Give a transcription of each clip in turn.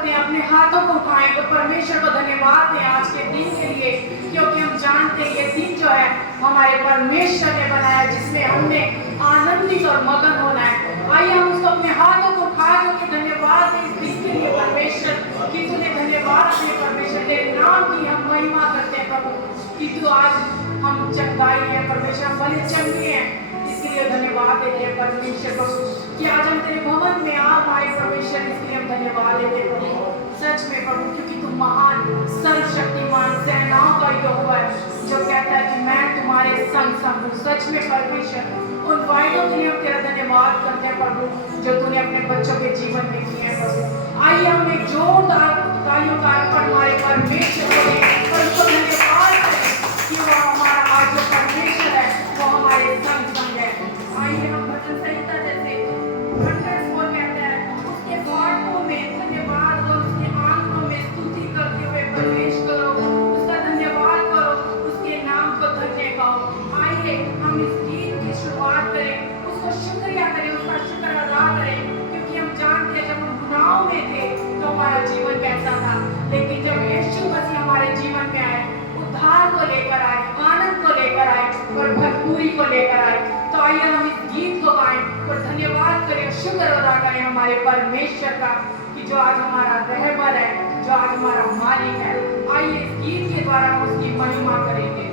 करते हैं, अपने हाथों को उठाएं तो परमेश्वर को धन्यवाद दें आज के दिन के लिए, क्योंकि हम जानते हैं ये दिन जो है हमारे परमेश्वर ने बनाया, जिसमें हमने आनंदित और मगन होना है। आइए हम उसको अपने हाथों को उठा के धन्यवाद दें इस दिन के लिए परमेश्वर, कि तूने धन्यवाद अपने परमेश्वर तेरे नाम की हम महिमा करते हैं प्रभु, कि तू आज हम चंगाई है परमेश्वर, हम भले चंगे हैं, इसके लिए धन्यवाद देते हैं परमेश्वर प्रभु, कि आज हम तेरे भवन में आप आए परमेश्वर, इसके लिए हम धन्यवाद देते हैं प्रभु। सच में प्रभु, क्योंकि तुम महान सर्वशक्तिमान सेनाओं का यहोवा है, जो कहता है कि मैं तुम्हारे संग संग हूँ। सच में परमेश्वर, उन वायदों के लिए हम तेरा धन्यवाद करते हैं प्रभु, जो तूने अपने बच्चों के जीवन में किए हैं प्रभु। आइए हम एक जोरदार तालियों का अर्पण हमारे परमेश्वर को दें और उसको धन्यवाद करें कि वो हमारा आज जो परमेश्वर है वो हमारे संग संग है। आइए हम भजन संहिता जैसे 104 कहता है, उसके बातों में धन्यवाद और उसके आंखों में स्तुति करते हुए प्रवेश करो, उसका धन्यवाद करो, उसके नाम को धन्य गाओ। आइए हम इस गीत की शुरुआत करें, उसको शुक्रिया करें, उसका शुक्र अदा करें, क्योंकि हम जानते हैं जब हम गुनाहों में थे तो हमारा जीवन कैसा था, लेकिन जब यीशु मसीह हमारे जीवन में आए, उद्धार को लेकर आए, आनंद को लेकर आए और भरपूरी को लेकर आए, तो आइए हम इस गीत को गाएं और धन्यवाद करें, शुक्र अदा करें हमारे परमेश्वर का, कि जो आज हमारा रहबर है, जो आज हमारा मालिक है। आइए इस गीत के द्वारा हम उसकी महिमा करेंगे।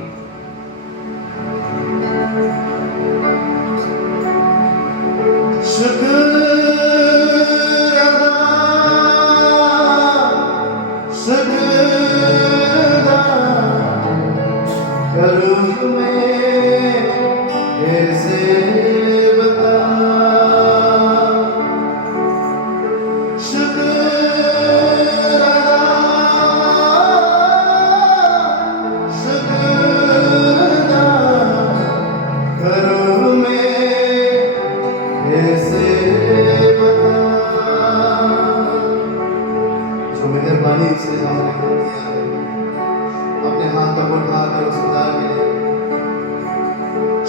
अपने हाथ को उठा कर उस खुदा के लिए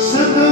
शुक्र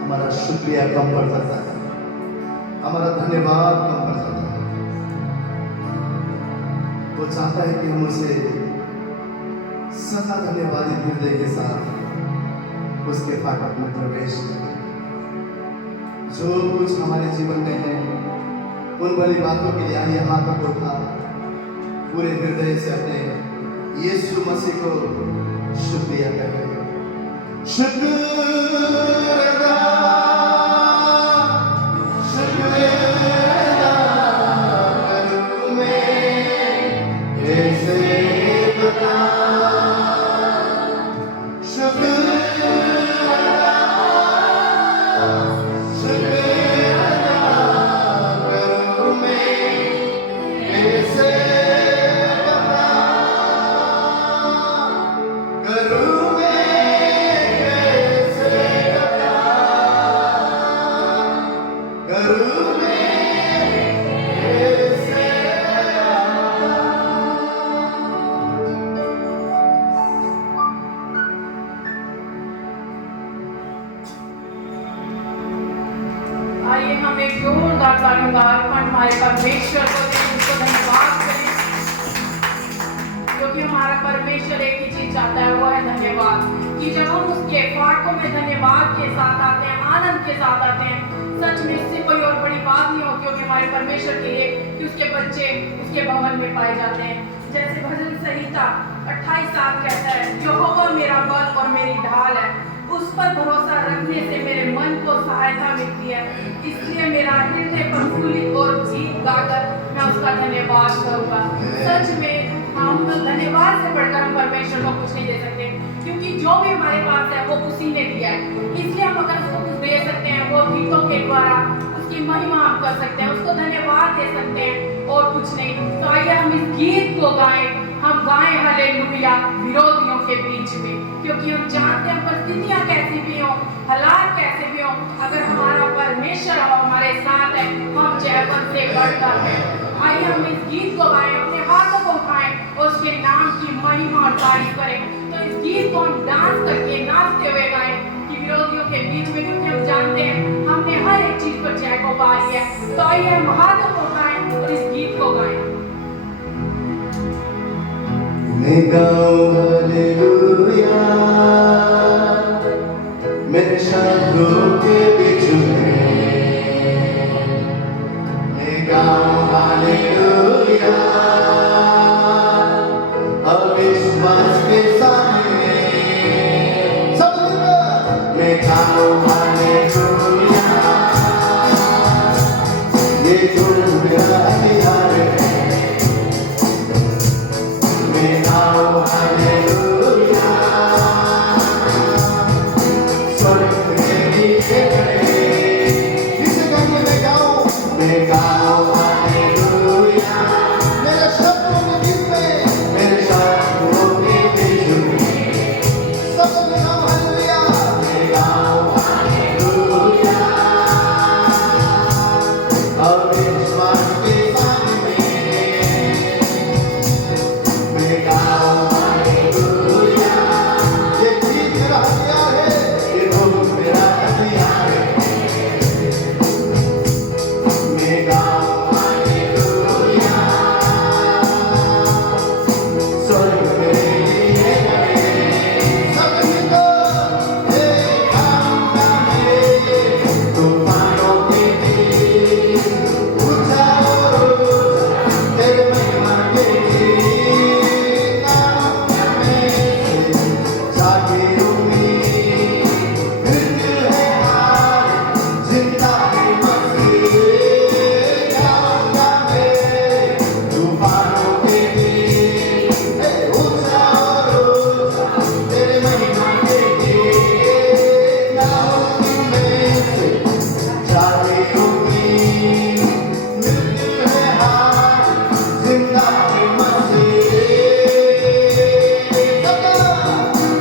हमारा शुक्रिया कम पड़ जाता है, हमारा धन्यवाद कम पड़ जाता है। वो चाहता है कि हम उसे सदा धन्यवादी हृदय के साथ उसके फाटक में प्रवेश करें। जो कुछ हमारे जीवन में है उन बड़ी बातों के लिए आइए हाथों को उठा पूरे हृदय से अपने यीशु मसीह को शुक्रिया करें। शुक्र आइए हम एक जोरदार तालियों का अर्पण हमारे परमेश्वर को दें, उसको धन्यवाद करें, क्योंकि हमारा परमेश्वर एक ही चीज चाहता है, वो है धन्यवाद। कि जब हम उसके फाटकों में धन्यवाद के साथ आते हैं, आनंद के साथ आते हैं, सच में इससे कोई और बड़ी बात नहीं होती होगी हमारे परमेश्वर के लिए कि उसके बच्चे उसके भवन में पाए जाते हैं। जैसे भजन संहिता 28:7 कहता है, यहोवा मेरा बल और मेरी ढाल है, उस पर भरोसा रखने से मेरे मन को सहायता मिलती है, इसलिए मेरा हृदय प्रफुल्लित और गीत गाकर मैं उसका धन्यवाद करूंगा। सच में हम धन्यवाद से बढ़कर हम परमेश्वर को कुछ नहीं दे सकते, क्योंकि जो भी हमारे पास है वो उसी ने दिया है। इसलिए हम अगर उसको कुछ दे सकते हैं वो गीतों के द्वारा उसकी महिमा हम कर सकते हैं, उसको धन्यवाद दे सकते हैं। और कुछ नहीं। तो आइए हम इस गीत को गाएं, हम गाएं हालेलुया विरोधियों के बीच में, क्योंकि हम जानते हैं परिस्थितियां कैसी भी हो, हालात कैसे भी हो, अगर हमारा परमेश्वर हमारे साथ है, हम जयवन से बढ़कर हैं। आइए हम इस गीत को गाएं, अपने हाथों को उठाएं और उसके नाम की महिमा और तारीफ करें। तो इस गीत को हम डांस करके नाचते हुए गाएं कि विरोधियों के बीच में, क्योंकि हम जानते हैं हमने हर एक चीज पर जय को पा लिया है। तो आइए हम हाथों को उठाएं और इस गीत को गाएं। मैं गाऊं हालेलुया मेरे शत्रुओं के बीच में, मैं गाऊं हालेलुया अविश्वास के सामने, सब मिलकर मैं गाऊं हालेलुया, ये जुर्म मेरा हथियार है। मैं गाऊं हालेलुया स्वर्ग मेरी खड़े, किसे कहते मैं गाऊं हालेलुया मेरे शब्दों के बीच में, मेरे शब्दों के बीच में, सब में गाऊं हालेलुया, मैं गाऊं हालेलुया अविश्वास के सामने, मैं गाऊं हालेलुया, ये गीत मेरा हथियार है, ये धूप मेरा हथियार है। मैं गाऊं हालेलुया स्वर्ग मेरे लिए खड़े, सब मिलकर हे गाऊंगा मैं तूफानों के बीच, ऊंचा और ऊंचा तेरे महिमा के गीत गाऊंगा मैं, जागे उम्मीद मृत्यु है हार, जिंदा है मसीह, गाऊंगा मैं तूफानों के बीच, हे ऊंचा और ऊंचा तेरे महिमा के गीत गाऊंगा मैं, जागे उम्मीद मृत्यु है हार, जिंदा है मसीह,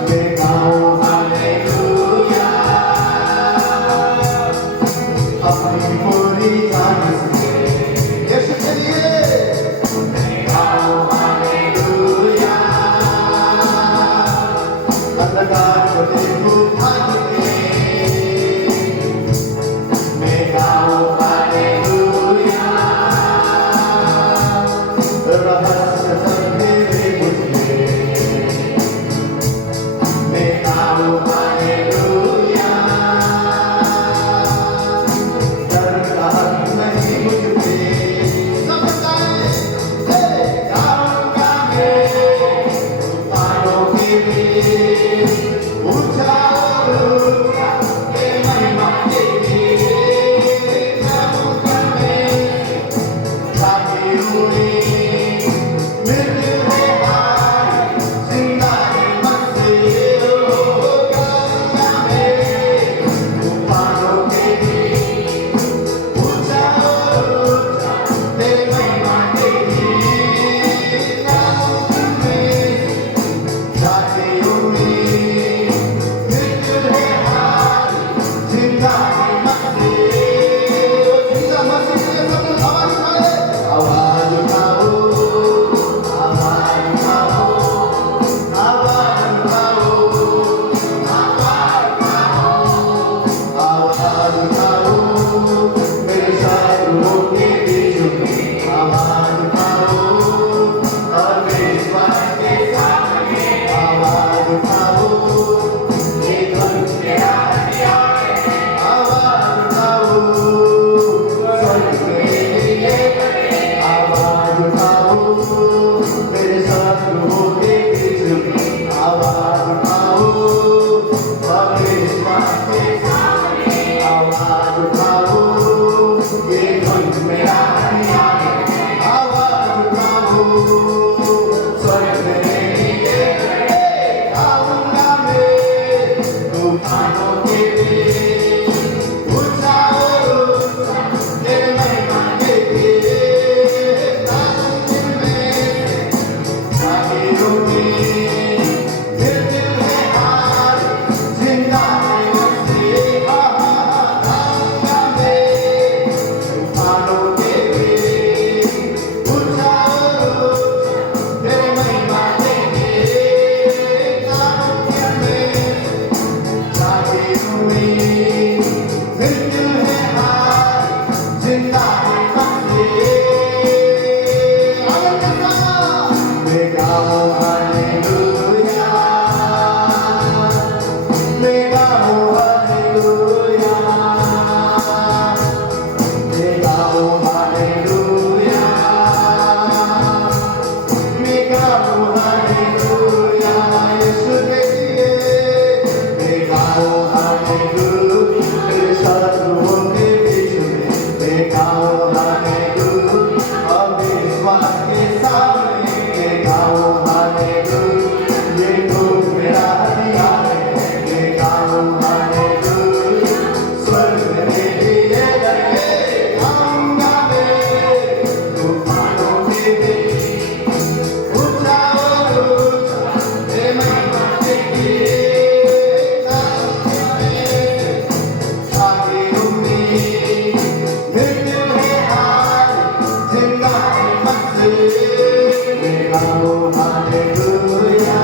मैं गाऊं हालेलुया अपनी पूरी जान से यीशु के लिए, मैं गाऊं हालेलुया अंधकार को देखूं भाग के, मैं गाऊं हालेलुया रहस्य सब मेरे मुझ में, मैं गाऊं हालेलुया डर का हक नहीं मुझ पे, सब गाएं हे गाऊंगा मैं तूफानों के बीच, ऊंचा और ऊंचा तेरी महिमा के गीत गाऊंगा मैं, जागे उम्मीद मृत्यु है हार, जिंदा है मसीह, गाऊंगा मैं तूफानों के बीच, ऊंचा और ऊंचा तेरी महिमा के गीत गाऊंगा मैं, जागे उम्मीद मृत्यु है हार, जिंदा है मसीह, जिंदा मसीह के लिए सब लोग आवाज उठाए, आवाज उठाओ हालेलुया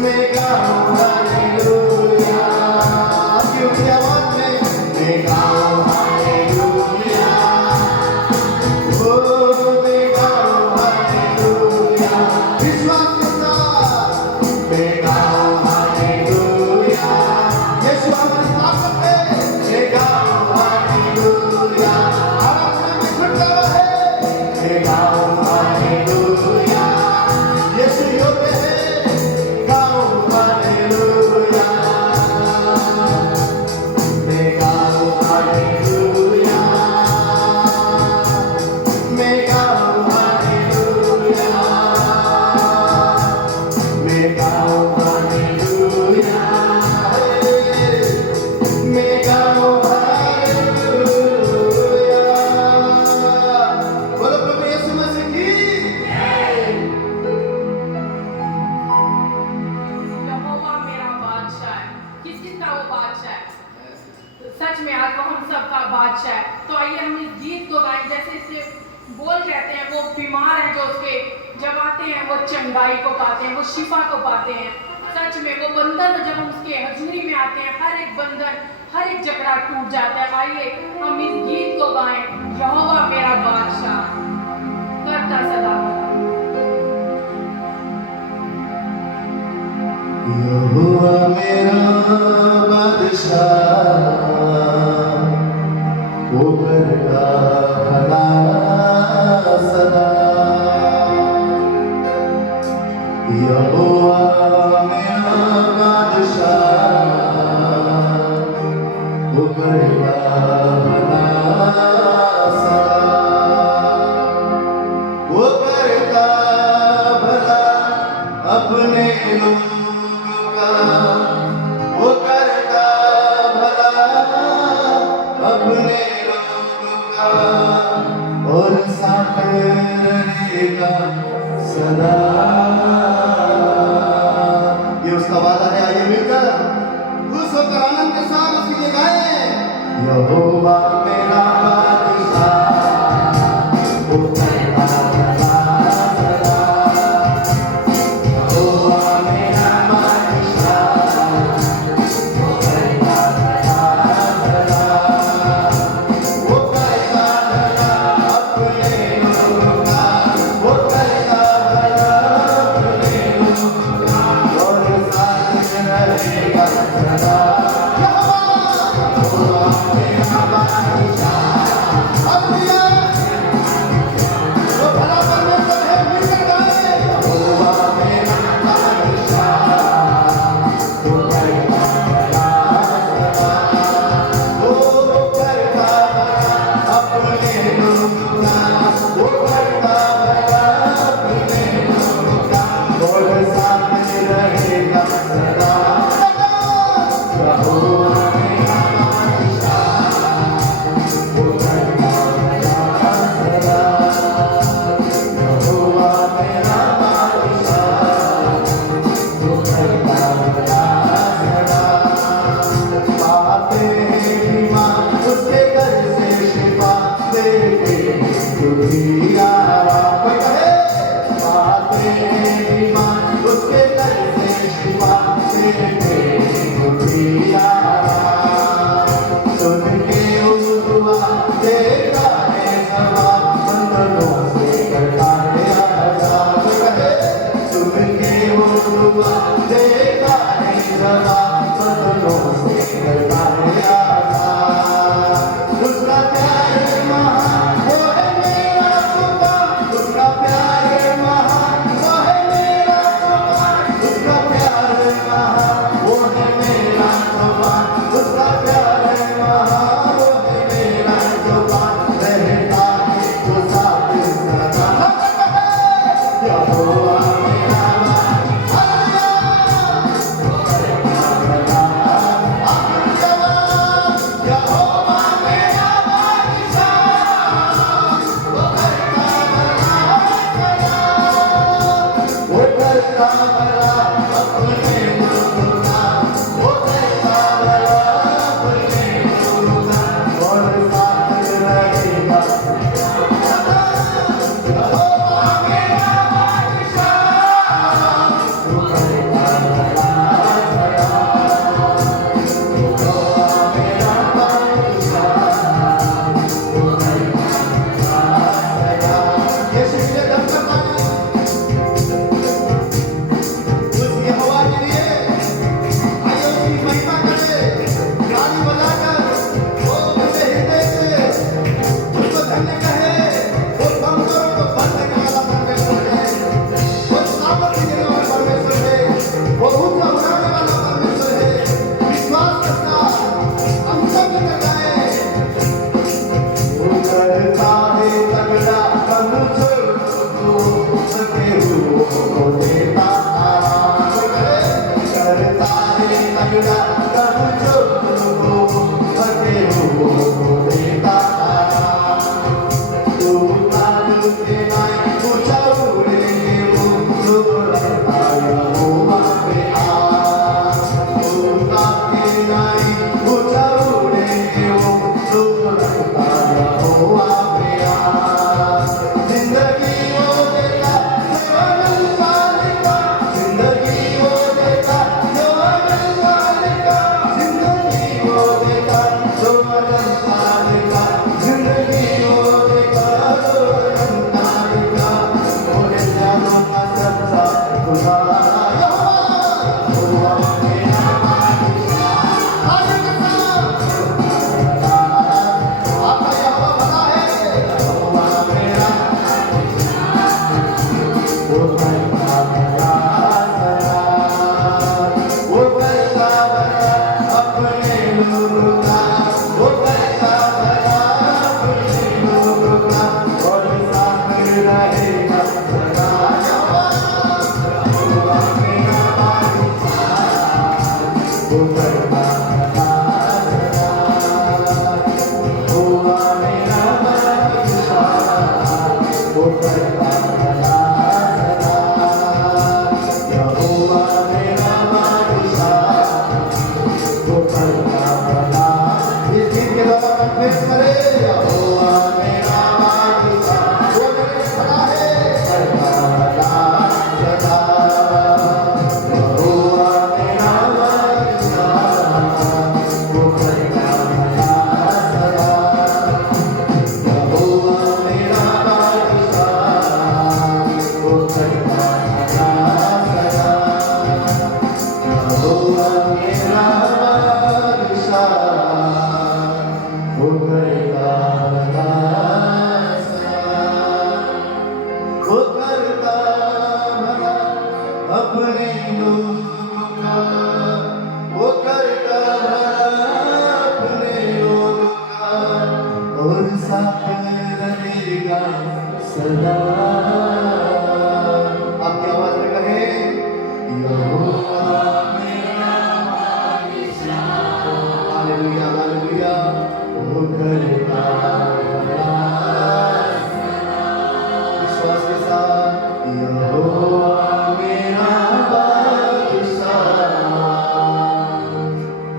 मैं गाऊं हालेलुया अपनी ऊंची आवाज में मैं गाऊं हालेलुया ओ मैं गाऊं हालेलुया विश्वास के साथ मैं गाऊं हालेलुया यीशु हमारी ताकत है मैं गाऊं हालेलुया और अपने में छुटकारा है मैं गाऊं हालेलुया यीशु योग्य है गाऊं हालेलुया मैं गाऊं हालेलुया मैं गाऊं हालेलुया मैं गाऊं हालेलुया मैं गाऊं हालेलुया बोलो प्रभु यीशु मसीह की यहोवा मेरा बादशाह है। किस किसका वो बादशाह है? सच में आज वो हम सबका बादशाह है। तो आइए हम इस गीत को गाएं जैसे इससे बोल कहते हैं वो बीमार हैं जो उसके जब आते हैं वो चंगाई को पाते हैं, वो शिफा को पाते हैं। सच में वो बंधन जब हम उसके हजूरी में आते हैं हर एक बंधन हर एक जकड़ा टूट जाता है। आइए हम इस गीत को गाएं यहोवा मेरा बादशाह करता सदा भला। यहोवा मेरा बादशाह वो करता भला सदा यहोवा मेरा बादशाह वो करता भला सदा वो करता भला अपने लोगों का वो करता भला अपने लोगों का और साथ रहेगा सदा ये उसका वादा है। आइए मिलकर खुश होकर आनंद के साथ उसके लिए गाएं यहोवा मेरा बादशाह वो करता भला सदा यहोवा मेरा बादशाह वो करता भला सदा वो करता भला अपने लोगों का वो करता भला अपने लोगों का और साथ रहेगा सदा यहोवा मेरा बादशाह हालेलुया वो भला परमेश्वर है मिलकर गाएं यहोवा मेरा बादशाह वो करता भला सदा वो करता भला अपने लोगों का वो करता भला अपने लोगों का और साथ रहेगा सदा यहोवा मेरा बादशाह वो करता भला सदा यहोवा मेरा बादशाह वो करता भला सदा पाते हैं बीमार उसके घर से शिफा लेके दुनिया कोई कहे पाते हैं बीमार उसके घर से शिफा लेके दुनिया सुन के दुआ देता है सवा बंधनों से करता है आजाद कहे सुन के दुआ देता है सवा बंधनों से करता है आजाद उसका प्यार महान वो है मेरा खुदा उसका प्यार महान वो है मेरा खुदा उसका प्यार महान वो है मेरा खुदा उसका प्यार महान वो है मेरा खुदा रहता है तो साथ सदा यहोवा मेरा यहोवा मेरा बादशाह वो करता भला अपने लोगों का वो करता भला अपने लोगों का और साथ रहेगा यहोवा मेरा वो करता भला सदा। यहोवा मेरा बादशाह, वो करता भला। इस गीत के द्वारा कन्फेस करें, यहोवा मेरा बादशाह, वो मेरे लिए खड़ा है, करता भला सदा। यहोवा मेरा बादशाह, वो करता भला सदा। यहोवा मेरा बादशाह, वो करता भला सदा। यहोवा मेरा बादशाह, वो करता भला सदा। वो करता भला अपने लोगों का, वो करता भला अपने लोगों का, और साथ रहेगा सदा। आपकी आवाज में कहें, यहोवा मेरा बादशाह। Hallelujah hallelujah. वो करता भला सदा। विश्वास के साथ, यहोवा मेरा बादशाह,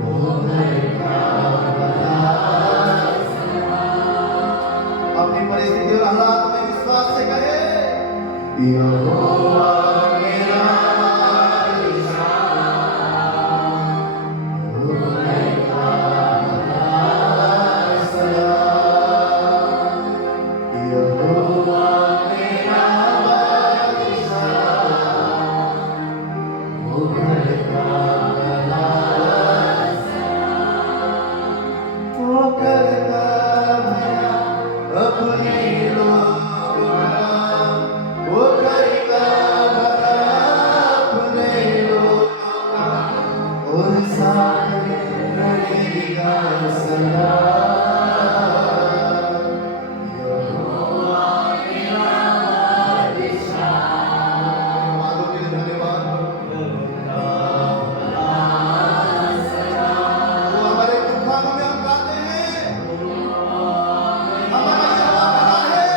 वो करता भला सदा। अपनी परिस्थिति और हालात में विश्वास से कहे, यहोवा मेरा बादशाह, वो करता भला सदा। यहोवा मेरा बादशाह, वो करता भला सदा। वो करता भला अपने लोगों का, वो करता भला अपने लोगों का, और साथ रहेगा सदा। यहोवा मेरा बादशाह। मानो के धन्यवाद। वो हमारे तूफानों में हम गाते हैं, हमारा यहोवा भला है।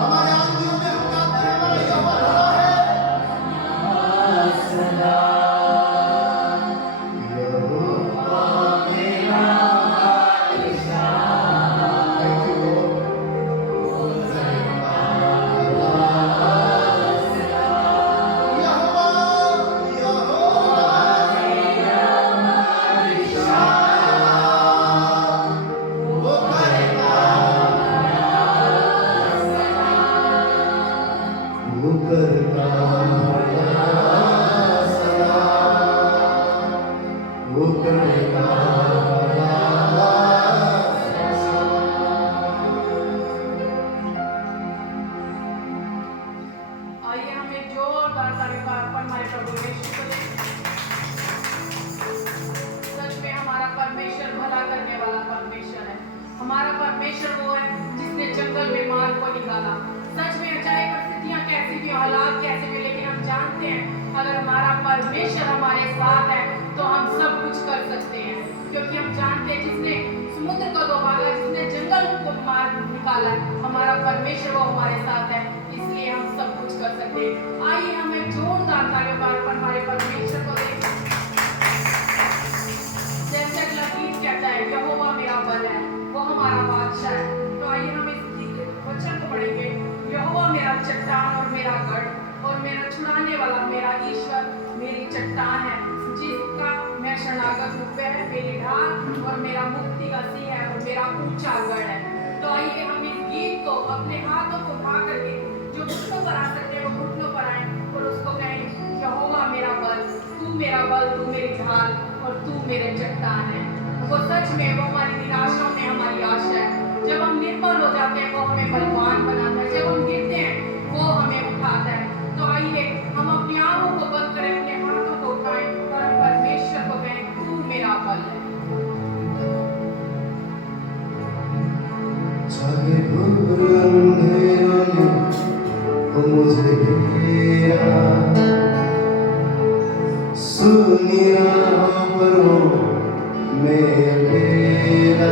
हमारे आंधियों में हम गाते हैं, हमारा यहोवा भला है। सदा यहोवा मेरा बादशाह। Thank you, Lord. वो करता भला सदा। यहोवा यहोवा मेरा बादशाह, वो करता भला सदा। वो करता भला सदा। वो करता भला सदा। आइए हम एक जोरदार ताली पर हमारे प्रभु यीशु को दें। सच में हमारा परमेश्वर भला करने वाला परमेश्वर है। हमारा परमेश्वर वो है जिसने जंगल में मार्ग को निकाला। सच में चाहे परिस्थितियां कैसी भी, हालात कैसे भी, लेकिन हम जानते हैं अगर हमारा परमेश्वर हमारे साथ है तो हम सब कुछ कर सकते हैं, क्योंकि हम जानते हैं जिसने समुद्र को डुबाला, जिसने जंगल को मार्ग निकाला, हमारा परमेश्वर वो हमारे साथ है, इसलिए हम सब कुछ कर सकते हैं। आइए हम एक जोरदार तालियों पर हमारे परमेश्वर को दें। जैसे अगला गीत कहता है, यहोवा मेरा बल है, वो हमारा बादशाह है। तो आइए हम इस गीत वचन को पढ़ेंगे। यहोवा मेरा चट्टान और मेरा गढ़ और मेरा छुड़ाने वाला, मेरा ईश्वर मेरी चट्टान है, जिसका मैं शरणागत हूँ। वह मेरी ढाल और मेरा मुक्ति का सिंह है और मेरा ऊंचा गढ़ है। तो आइए हम इस गीत को अपने हाथों को उठा करके, जो घुटनों पर आ सकते हैं वो घुटनों पर आए और उसको कहें, यहोवा मेरा बल, तू मेरी ढाल और तू मेरे चट्टान है। वो सच में वो हमारी निराशाओं में हमारी आशा है। जब हम निर्बल हो जाते हैं वो हमें बलवान बनाता है, जब हम गिरते हैं वो हमें उठाता है। तो आइए हम अपनी आंखों को बंद करें, अपने हाथों को उठाएं और परमेश्वर को कहें, तू मेरा बल है। चाहे घोर अंधेरों ने हो मुझे घेरा, सुनी राहों पर हो मैं अकेला,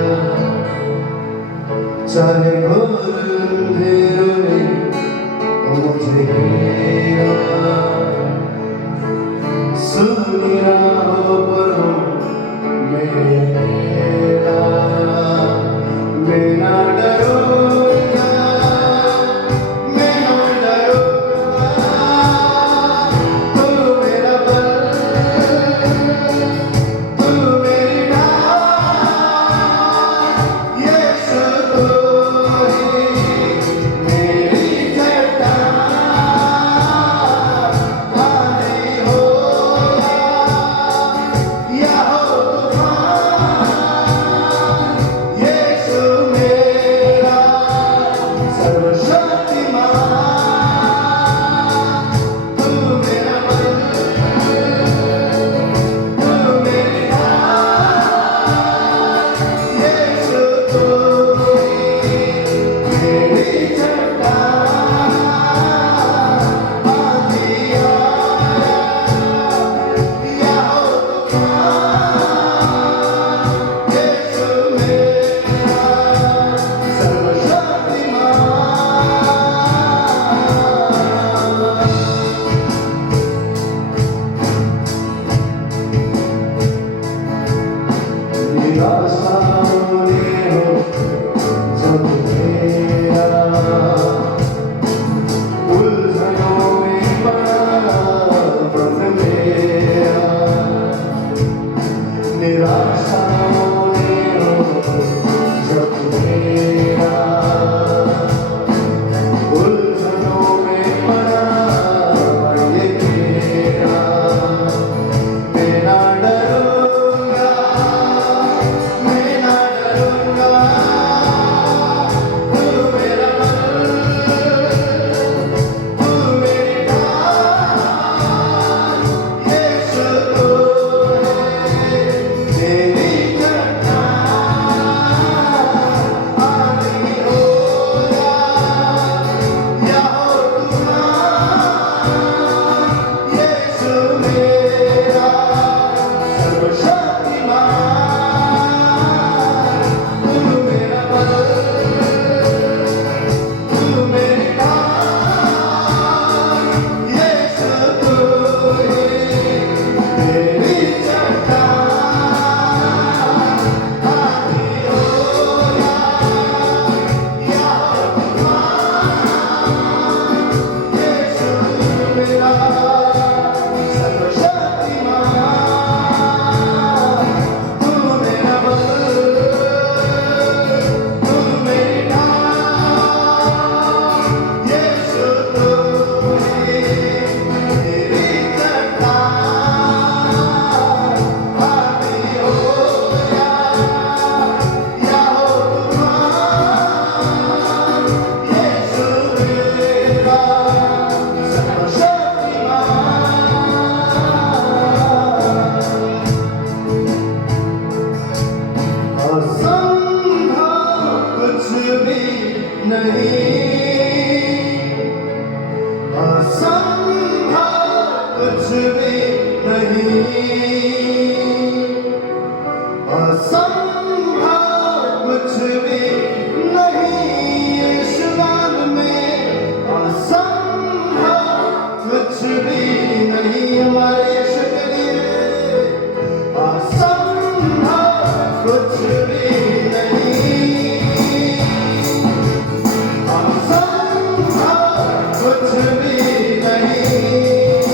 कुछ भी नहीं,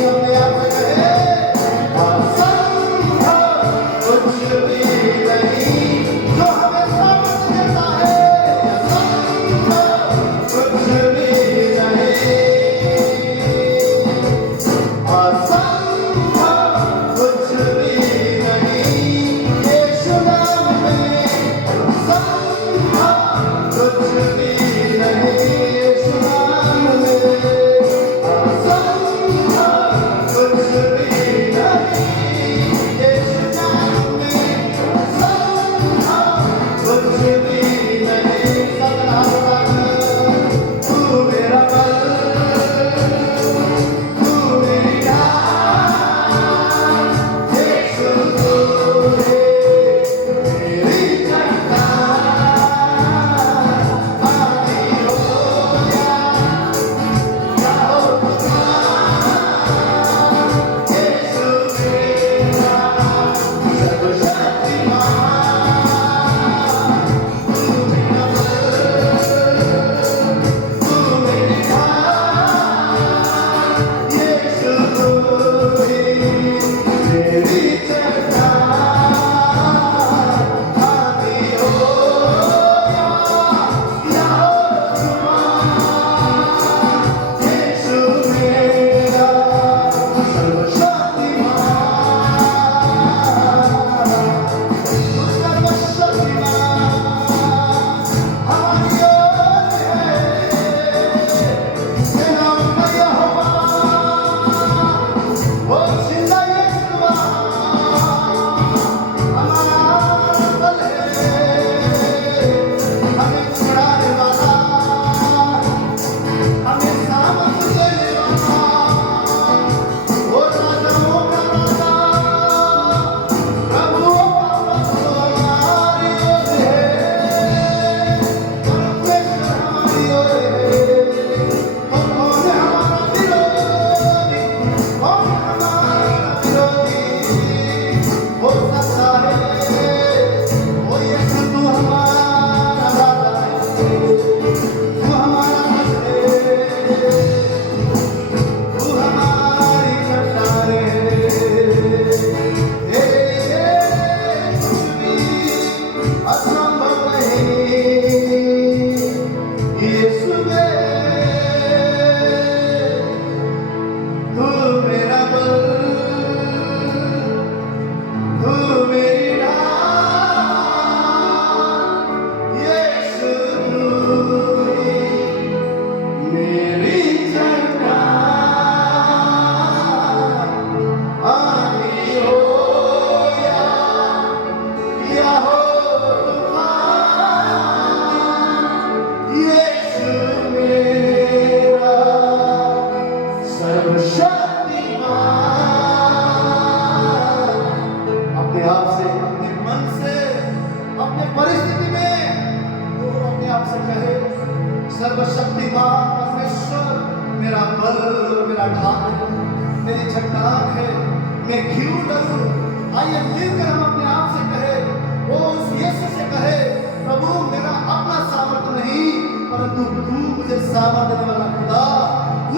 हम यहाँ पे कहे तू मेरा बल, तू मेरी ढाल, यीशु तू ही मेरी चट्टान। आंधी हो या हो तूफान, यीशु मेरा सर्वशक्तिमान। अपने आप से, अपने मन से, अपने परिस्थिति में वो अपने आप से कहे, सर्वशक्तिमान परमेश्वर मेरा बल, मेरा ढाल है, मेरी चट्टान है, मैं क्यों डरूं? आइए मिलकर हम अपने आप से कहे, वो उस यीशु से कहे, प्रभु मेरा अपना सामर्थ्य नहीं, परंतु तू मुझे सामर्थ्य देने वाला खुदा,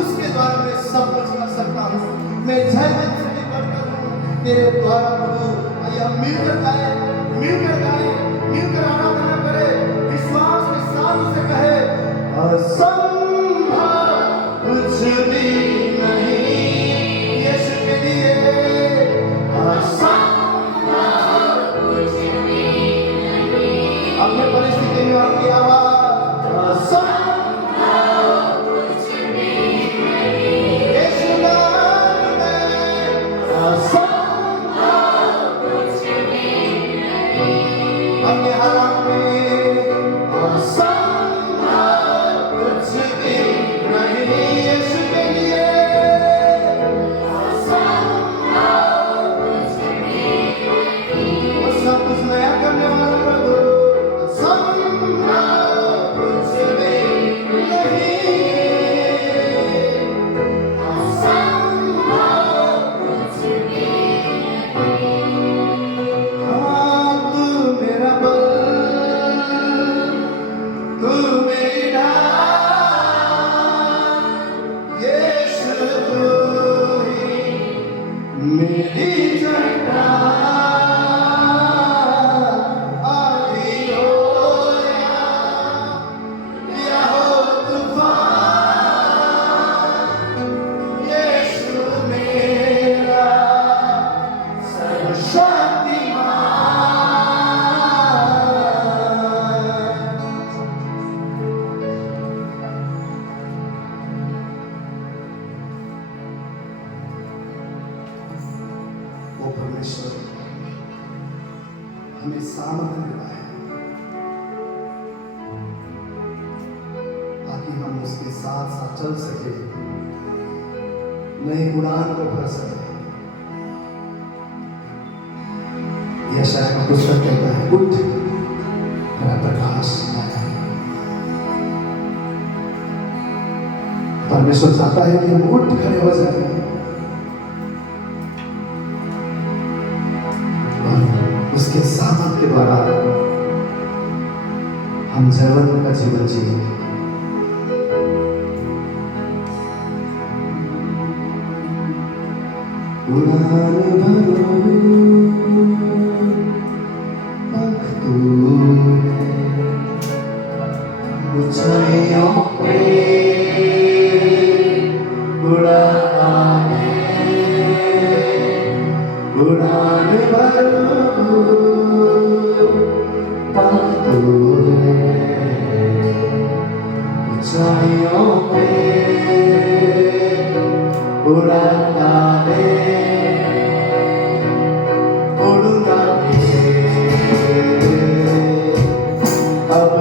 उसके द्वारा मैं सब कुछ कर सकता हूँ। मैं जय जय से भी बढ़कर हूँ तेरे द्वारा प्रभु। आइए हम मिलकर गाए, मिलकर आराधना करें, विश्वास के साथ उसे कहे, असंभव कुछ भी नहीं यीशु के लिए, असंभव कुछ भी नहीं। अपने परिस्थिति में आपकी आवाज, असंभव कुछ भी नहीं यीशु नाम में, असंभव कुछ भी नहीं। अपने हालात में असंभव कुछ भी नहीं यीशु के लिए, असंभव कुछ भी नहीं। वो सब कुछ नया करने वाला प्रभु, असंभव कुछ भी नहीं, असंभव कुछ भी नहीं। हाँ तू मेरा बल, तू मेरी ढाल, यीशु तू ही मेरी चट्टान। आंधी हो या हो तूफान, यीशु मेरा सर्वशक्तिमान। वो परमेश्वर हमें सामर्थ्य देता है ताकि हम उसके साथ साथ चल सके, नई उड़ान को भर सके। यशाया का पुस्तक कहता है, उठ मेरा प्रकाश आया है। परमेश्वर चाहता है कि हम उठ खड़े हो जाए और उसके सामर्थ्य के द्वारा हम जीवन का जीवन जिए। उड़ान भरो पंख तूने, ऊंचाइयों पे उड़ाता है, उड़ान भरो पंख तूने, ऊंचाइयों पे उड़ाता है, उड़ूंगा अब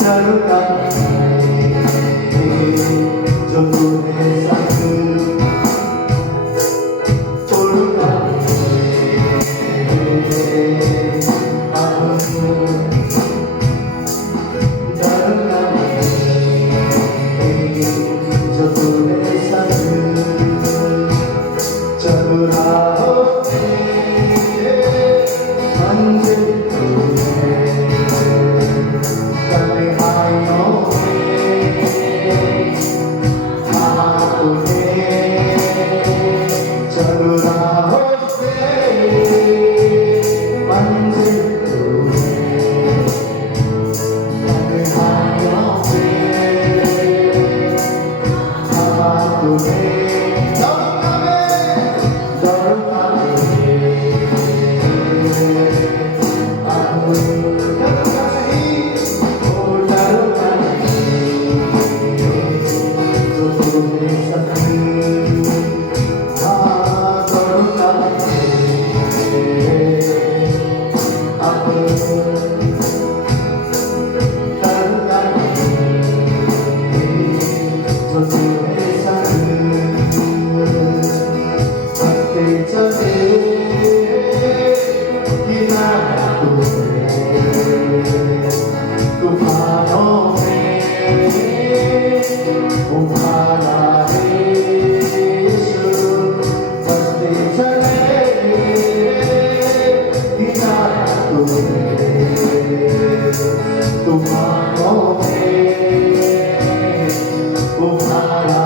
डरूंगा जो तूने संग, उड़ूंगा अब डरूंगा जो तूने संग। चलो राहों पे मंजिल तू है, तन्हाइयों तुम्हारा यीशु बसते चलेंगे हिदायत तुम्हारों में तुम्हारा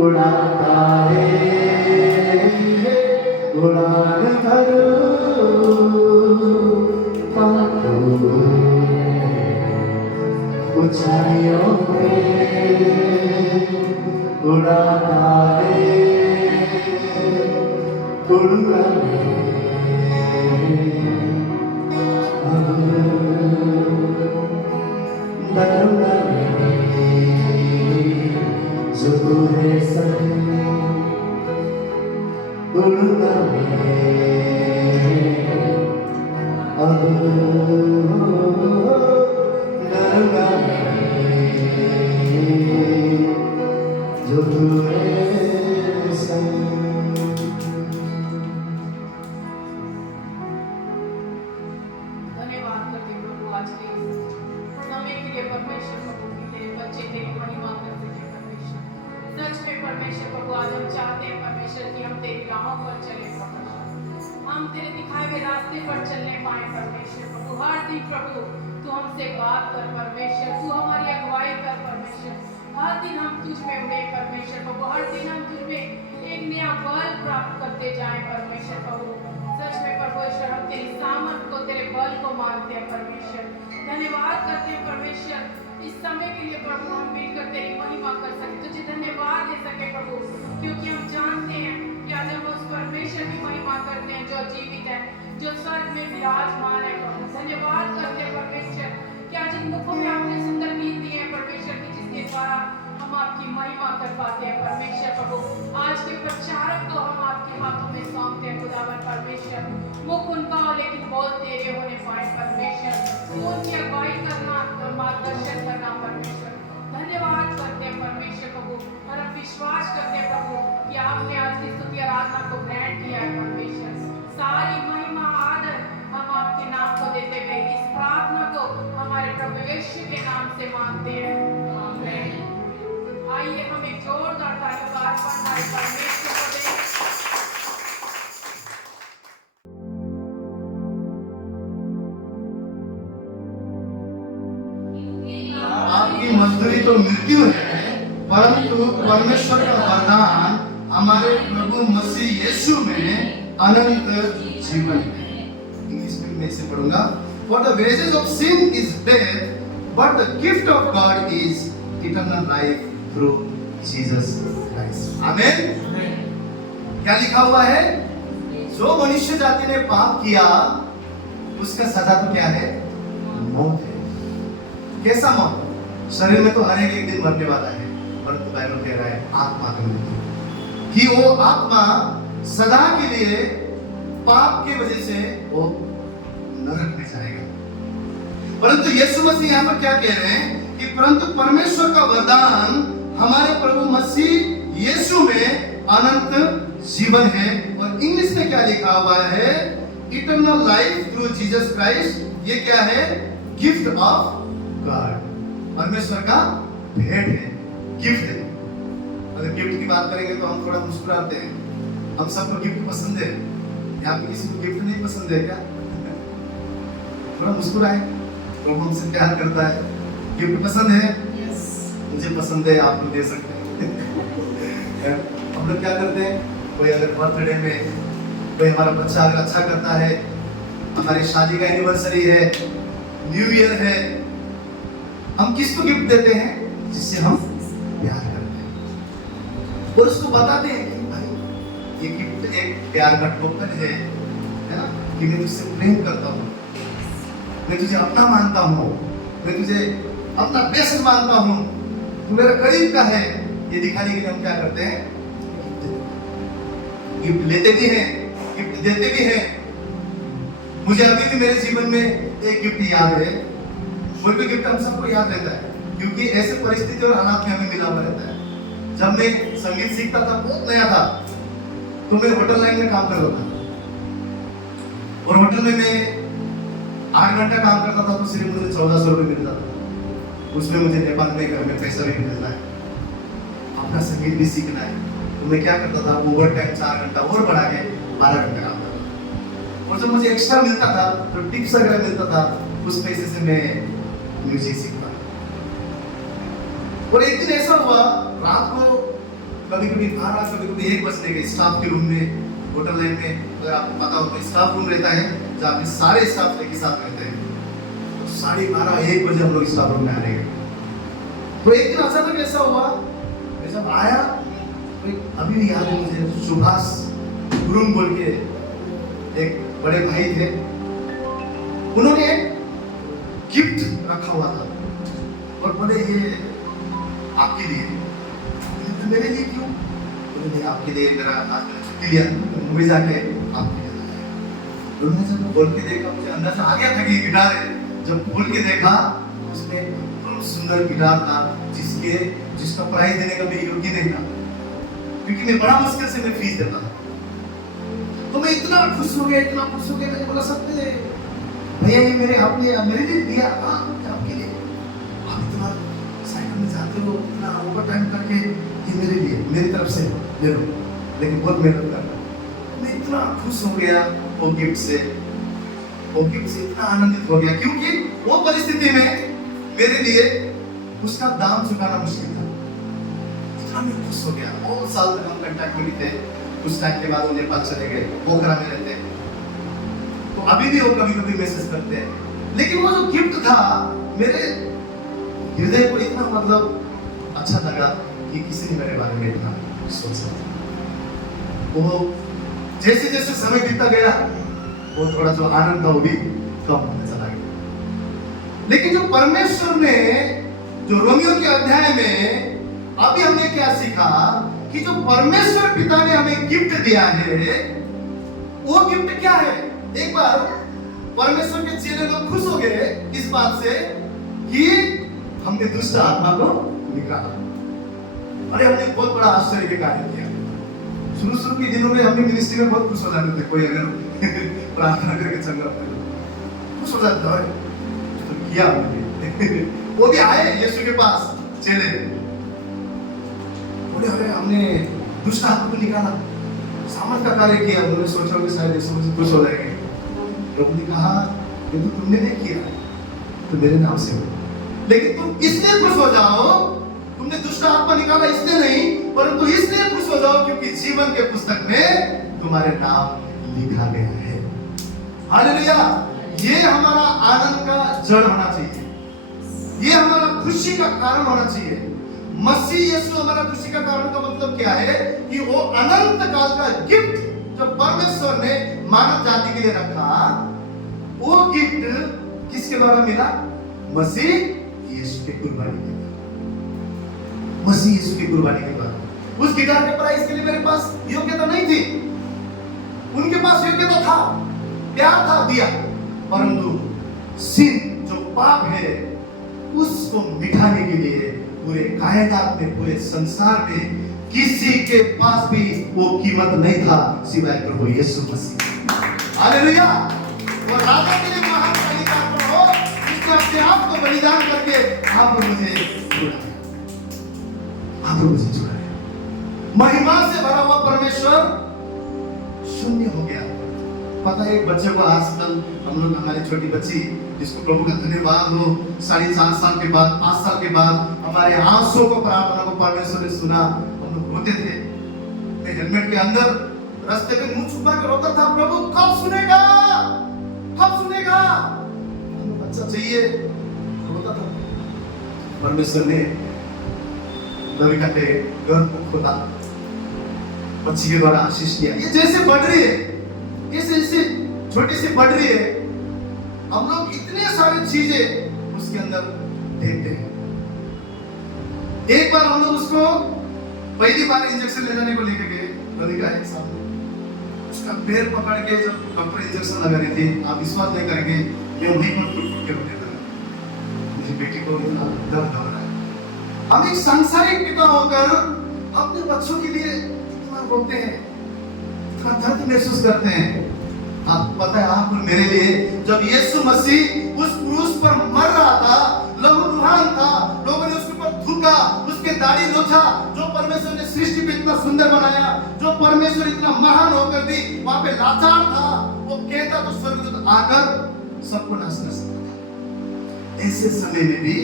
उड़ाता है उड़ान भरो ऊंचाइयों पे उड़ाता है उड़ता जो है संग उड़ता अब डरना जो है संग। धन्यवाद करते प्रभु आज के समय के लिए परमेश्वर प्रभु के बच्चे तेरी महिमा करते हैं परमेश्वर। सच में परमेश्वर प्रभु आज हम चाहते हैं परमेश्वर कि हम तेरी राहों पर चले परमेश्वर, हम तेरे दिखाए हुए रास्ते पर चलने पाए परमेश्वर प्रभु। हर दिन प्रभु तू हमसे बात कर परमेश्वर, तू हमारी अगुवाई कर परमेश्वर। हर दिन हम तुझ में उड़े परमेश्वर प्रभु, हर दिन हम तुझ में एक नया बल प्राप्त करते जाएं परमेश्वर प्रभु। सच में परमेश्वर हम तेरी सामर्थ को तेरे बल को मानते हैं परमेश्वर। धन्यवाद करते हैं परमेश्वर इस समय के लिए प्रभु हम मिलकर तेरी महिमा कर सके, तुझे धन्यवाद दे सके प्रभु, क्योंकि हम जानते हैं कि आज हम उस परमेश्वर की महिमा करते हैं जो जीवित है, जो स्वर्ग में विराजमान है प्रभु। धन्यवाद करते हैं परमेश्वर कि आज इन मुखों में आपने सुंदर गीत दिए हैं परमेश्वर की, जिसके द्वारा हम आपकी महिमा कर पाते हैं परमेश्वर प्रभु। आज के प्रचारक को हम आपके हाथों में सौंपते हैं खुदावन परमेश्वर। मुख उनका हो लेकिन बोल तेरे होने पाए परमेश्वर, तू उनकी अगुवाई करना और मार्गदर्शन करना परमेश्वर। धन्यवाद करते हैं परमेश्वर प्रभु, और हम विश्वास करते हैं प्रभु कि आपने आज की स्तुति आराधना को ग्रहण किया है परमेश्वर। सारी महिमा आदर हम आपके नाम को देते हुए इस प्रार्थना को हमारे प्रभु यीशु के नाम से मांगते हैं, आमीन। आइए हम एक जोरदार ताली बार हमारे परमेश्वर को दें। आपकी मजदूरी तो मृत्यु है, परंतु परमेश्वर का वरदान हमारे प्रभु मसीह यीशु में अनंत जीवन है। इंग्लिश में से पढ़ूंगा। For the wages of sin is death, but the gift of God is eternal life through Jesus Christ. आमीन। क्या लिखा हुआ है? जो मनुष्य जाति ने पाप किया उसका सजा तो क्या है? मौत है। कैसा मौत? शरीर में तो हर एक दिन मरने वाला है, परंतु बाइबल कह रहा है आत्मा का मृत्यु, कि वो आत्मा सदा के लिए पाप की वजह से वो नरक में जाएगा। परंतु यीशु मसीह यहाँ पर क्या कह रहे हैं कि परंतु परमेश्वर का वरदान हमारे प्रभु मसीह यीशु में अनंत जीवन है। और इंग्लिश में क्या लिखा हुआ है? Eternal life through Jesus Christ. ये क्या है? गिफ्ट ऑफ गॉड, परमेश्वर का भेंट है, गिफ्ट है। अगर गिफ्ट की बात करेंगे तो हम थोड़ा मुस्कुराते हैं। हम सबको गिफ्ट पसंद है, यहाँ पे किसी को गिफ्ट नहीं पसंद है क्या? थोड़ा मुस्कुराए, तो हमसे प्यार करता है। गिफ्ट पसंद है? Yes. मुझे पसंद है, आप लोग दे सकते हैं। हम लोग क्या करते हैं, कोई अगर बर्थडे में कोई हमारा बच्चा अगर अच्छा करता है, हमारी शादी का एनिवर्सरी है, न्यू ईयर है, हम किसको गिफ्ट देते हैं? जिससे हम प्यार करते हैं और उसको बताते हैं कि भाई ये गिफ्ट एक प्यार का टोकन है ना, कि मैं तुझसे प्रेम करता हूँ, मैं तुझे अपना मानता हूँ, मैं तुझे अपना बेस्ट मानता हूँ, तू मेरा करीब का है। ये दिखाने के लिए हम क्या करते हैं? गिफ्ट लेते भी हैं, गिफ्ट देते भी हैं। मुझे अभी भी मेरे जीवन में एक गिफ्ट याद है। कोई भी गिफ्ट हम सबको याद रहता है, क्योंकि ऐसे परिस्थिति और हालात में हमें मिला हुआ रहता है। जब मैं संगीत सीखता था, बहुत नया था, तो मैं होटल लाइन में काम कर रहा था और होटल में मैं 8 घंटा काम करता था, तो सिर्फ मुझे 1400 रुपये मिलता था। उसमें मुझे नेपाल में घर में पैसा भी मिलता है, अपना संगीत भी सीखना है, तो मैं क्या करता था, ओवर टाइम 4 घंटा और बढ़ा के 12 घंटा काम करता था। और जब मुझे एक्स्ट्रा मिलता था, तो टिप्स वगैरह मिलता था, उस पैसे से मैं म्यूजिक सीखता। और एक दिन ऐसा हुआ, रात को कभी-कभी 12, कभी-कभी 1 बजने के स्टाफ के रूम में, होटल लाइन में अगर आपको पता हो तो स्टाफ रूम रहता है जहाँ पे सारे स्टाफ एक साथ रहते हैं। तो 12:30-1 बजे हम लोग स्टाफ रूम में आने गए। तो एक दिन अचानक ऐसा हुआ, मैं जब आया तो अभी भी याद है मुझे, सुभाष गुरुंग बोल के एक बड़े भाई थे, उन्होंने एक गिफ्ट रखा हुआ था और बोले ये आपके लिए। तो मेरे लिए क्यों? बोले आपके लिए, मेरा आज मैंने छुट्टी लिया, मूवी जाके आपके लिए लाया। तो मैंने जब खोल के देखा, मुझे अंदर से आ गया था कि ये गिटार है। जब खोल के देखा, उसमें बहुत सुंदर गिटार था, जिसका प्राइस देने का मैं योग्य नहीं था, क्योंकि मैं बड़ा मुश्किल से मैं फीस देता था। तो मैं इतना खुश हो गया, इतना खुश हो गया, मैंने बोला सबने भैया ये मेरे लिए दिया, आपके लिए। आप इतना साइकिल में जाते हो, इतना ओवर टाइम करके, ये मेरे लिए, मेरी तरफ से ले लो, लेकिन बहुत मेहनत करना। मैं इतना खुश हो गया वो गिफ्ट से इतना आनंदित हो गया, क्योंकि वो परिस्थिति में मेरे लिए उसका दाम चुकाना मुश्किल था। इतना मैं खुश हो गया। बहुत साल तक हम कांटेक्ट में थे। कुछ टाइम के बाद वो नेपाल चले गए, पोखरा में रहते हैं, तो अभी भी वो कभी-कभी मैसेज करते हैं। लेकिन वो जो गिफ्ट था, मेरे हृदय को इतना मतलब अच्छा लगा कि किसी ने मेरे बारे में इतना सोचा। वो जैसे जैसे समय बीतता गया, वो थोड़ा जो आनंद था वो भी कम होता चला गया। लेकिन जो परमेश्वर ने, जो रोमियो के अध्याय में अभी हमने क्या सीखा, कि जो परमेश्वर पिता ने हमें गिफ्ट दिया है, वो गिफ्ट क्या है? एक बार परमेश्वर के चेले लोग खुश हो गए इस बात से कि हमने दुष्ट आत्मा को निकाला। अरे हमने बहुत बड़ा आश्चर्य के कार्य किया। शुरू के दिनों में हमने मिनिस्ट्री में बहुत खुश हो जाते थे, कोई अगर प्रार्थना करके चल रहा था खुश हो जाता है, तो किया हमने। वो भी आए यीशु के पास चेले, बोले अरे हमने दुष्ट आत्मा को निकाला, सामर्थ का कार्य किया। उन्होंने सोचा कि शायद यीशु मुझसे खुश हो जाएंगे। प्रभु ने कहा ये तो तुमने नहीं किया, तो मेरे नाम से हो, लेकिन तुम इसलिए खुश हो जाओ, तुमने दुष्ट आत्मा निकाला इसलिए नहीं, परंतु इसलिए खुश हो जाओ क्योंकि जीवन के पुस्तक में तुम्हारे नाम लिखा गया है। हालेलुया! ये हमारा आनंद का जड़ होना चाहिए, ये हमारा खुशी का कारण होना चाहिए। मसीह यीशु हमारा खुशी का कारण का मतलब क्या है? कि वो अनंत काल का गिफ्ट जो परमेश्वर ने मानव जाति के लिए रखा, वो गिफ्ट किसके द्वारा मिला? मसीह यीशु की कुर्बानी के बाद, मसीह यीशु की कुर्बानी के बाद उस गिटार के प्राइस के लिए मेरे पास योग्यता नहीं थी, उनके पास योग्यता था, प्यार था, दिया, परंतु सिन जो पाप है उसको मिटाने के लिए पूरे कायनात में, पूरे संसार में किसी के पास भी वो कीमत नहीं था सिवाय प्रभु यीशु मसीह। हालेलुया। वो राजा के लिए महान बलिदान हो, जिसने अपने आप को बलिदान करके आप मुझे छुड़ाया, आप मुझे छुड़ाया। महिमा से भरा हुआ परमेश्वर शून्य हो गया। पता है, एक बच्चे को आजकल हम लोग, हमारी छोटी बच्ची जिसको प्रभु का धन्यवाद हो, 4.5 साल के बाद, 5 साल के बाद हमारे आंसुओं को, प्रार्थना को परमेश्वर ने सुना। हम लोग रोते थे, मैं हेलमेट के अंदर रास्ते पे मुंह छुपा कर रोता था, प्रभु कब सुनेगा, कब सुनेगा, हमें बच्चा चाहिए, रोता था। परमेश्वर ने रविका के गर्भ को खोला, बच्ची के द्वारा आशीष दिया। ये जैसे बढ़ रही है, ऐसे छोटी सी बढ़ रही है, हम लोग इतने सारी चीजें उसके अंदर देखते हैं। एक बार हम लोग उसको पहली बार इंजेक्शन ले जाने को लेके गए, रवि का एक सामने, उसका पैर पकड़ के जब डॉक्टर इंजेक्शन लगा रहे थे, आप विश्वास नहीं करेंगे, मैं वहीं पर टूट के रोने लगा। मुझे बेटी को इतना दर्द हो रहा है। हम एक सांसारिक पिता होकर अपने बच्चों के लिए इतना रोते हैं, इतना दर्द महसूस करते हैं। आपको पता है, आप और मेरे लिए जब यीशु मसीह उस क्रूस पर मर रहा था, लहूलुहान था, लोगों ने उसके ऊपर थूका, उसके दाढ़ी नोचा, जो परमेश्वर ने सृष्टि को इतना सुंदर बनाया, जो परमेश्वर इतना महान होकर भी वहां पे लाचार था, वो कहता तो स्वर्गदूत आकर सबको नाश कर सकता था। ऐसे समय में भी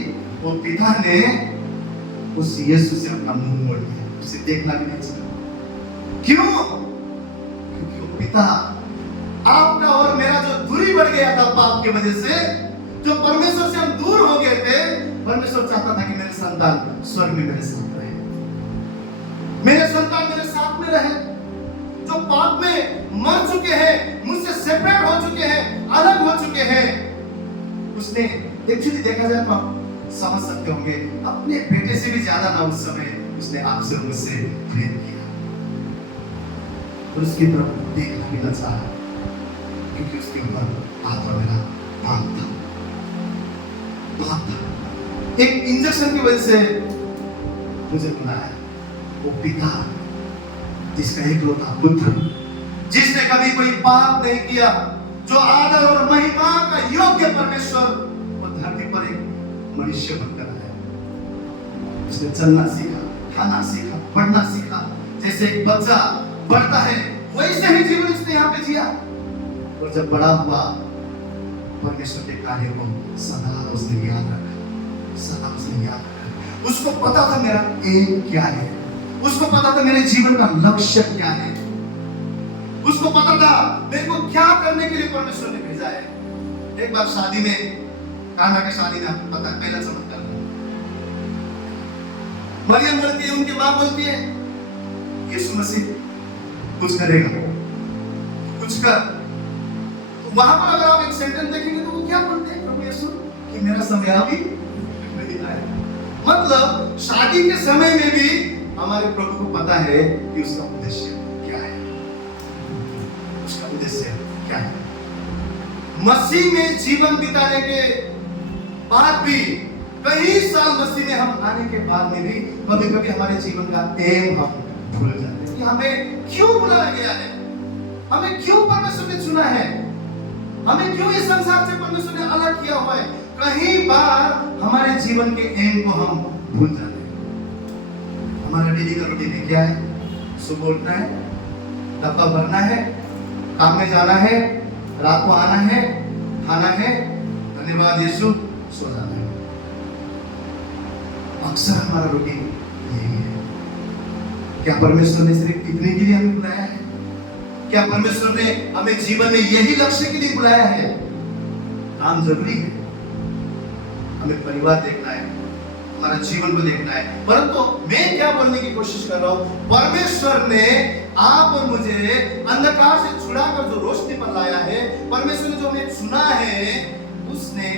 वो पिता ने उस यीशु से अपना मुंह मोड़ लिया, उसे देखना भी नहीं चाहा। क्यों? क्योंकि वो पिता, आपका और मेरा जो दूरी बढ़ गया था पाप की वजह से, जो परमेश्वर से हम दूर हो गए थे, परमेश्वर चाहता था कि मेरे संतान स्वर्ग में मेरे साथ रहे, मेरे संतान मेरे साथ में रहे। जो पाप में मर चुके हैं, मुझसे सेपरेट हो चुके हैं, अलग हो चुके हैं, उसने एक्चुअली देखा जाए तो आप समझ सकते होंगे, अपने बेटे से भी ज्यादा ना उस समय उसने आपसे और मुझसे प्रेम किया, और उसकी तरफ देखना भी न चाहा, क्योंकि उसके ऊपर आत्मा मेरा पाप था। एक इंजेक्शन की वजह से मुझे बुलाया। वो पिता जिसका एकलौता पुत्र, जिसने कभी कोई पाप नहीं किया, जो आदर और महिमा का योग्य परमेश्वर, वो धरती पर एक मनुष्य बनकर आया। उसने चलना सीखा, खाना सीखा, पढ़ना सीखा। जैसे एक बच्चा बढ़ता है, वैसे ही जीवन उसने यहाँ पे जिया। और जब बड़ा हुआ, परमेश्वर के कार्य को सदा उसने याद रखा, सदा उसने याद रखा। उसको पता था मेरा एम क्या है, उसको पता था मेरे जीवन का लक्ष्य क्या है, उसको पता था मेरे को क्या करने के लिए परमेश्वर ने भेजा है। एक बार शादी में, काना की शादी में, आपको पता है पहला चमत्कार, मरियम बोलती है, उनकी माँ बोलती है, यीशु मसीह कुछ करेगा, कुछ कर। वहां पर अगर आप एक सेंटेंस देखेंगे तो वो क्या बोलते हैं, प्रभु यीशु, कि मेरा समय अभी नहीं आया। मतलब शादी के समय में भी हमारे प्रभु को पता है कि उसका उद्देश्य क्या है, उसका उद्देश्य क्या है। मसीह में जीवन बिताने के बाद भी, कई साल मसीह में हम आने के बाद में भी, कभी कभी हमारे जीवन का एम हम भूल जाते हैं कि हमें क्यों बुलाया गया है, हमें क्यों परमेश्वर ने चुना है, हमें क्यों इस संसार से परमेश्वर ने अलग किया हुआ है। कई बार हमारे जीवन के एम को हम भूल जाते हैं। हमारा डेली का रूटीन क्या है? सुबह उठना है, डब्बा भरना है, काम में जाना है, रात को आना है, खाना है, धन्यवाद यीशु, सो जाना है। अक्सर हमारा रूटीन यही है। क्या परमेश्वर ने सिर्फ इतने के लिए हमें बुलाया है? क्या परमेश्वर ने हमें जीवन में यही लक्ष्य के लिए बुलाया है? काम जरूरी है, हमें परिवार देखना है, हमारा जीवन को देखना है। परंतु मैं क्या बोलने की कोशिश कर रहा हूं, परमेश्वर ने आप और मुझे अंधकार से छुड़ाकर जो रोशनी पर लाया है, परमेश्वर ने जो हमें चुना है, उसने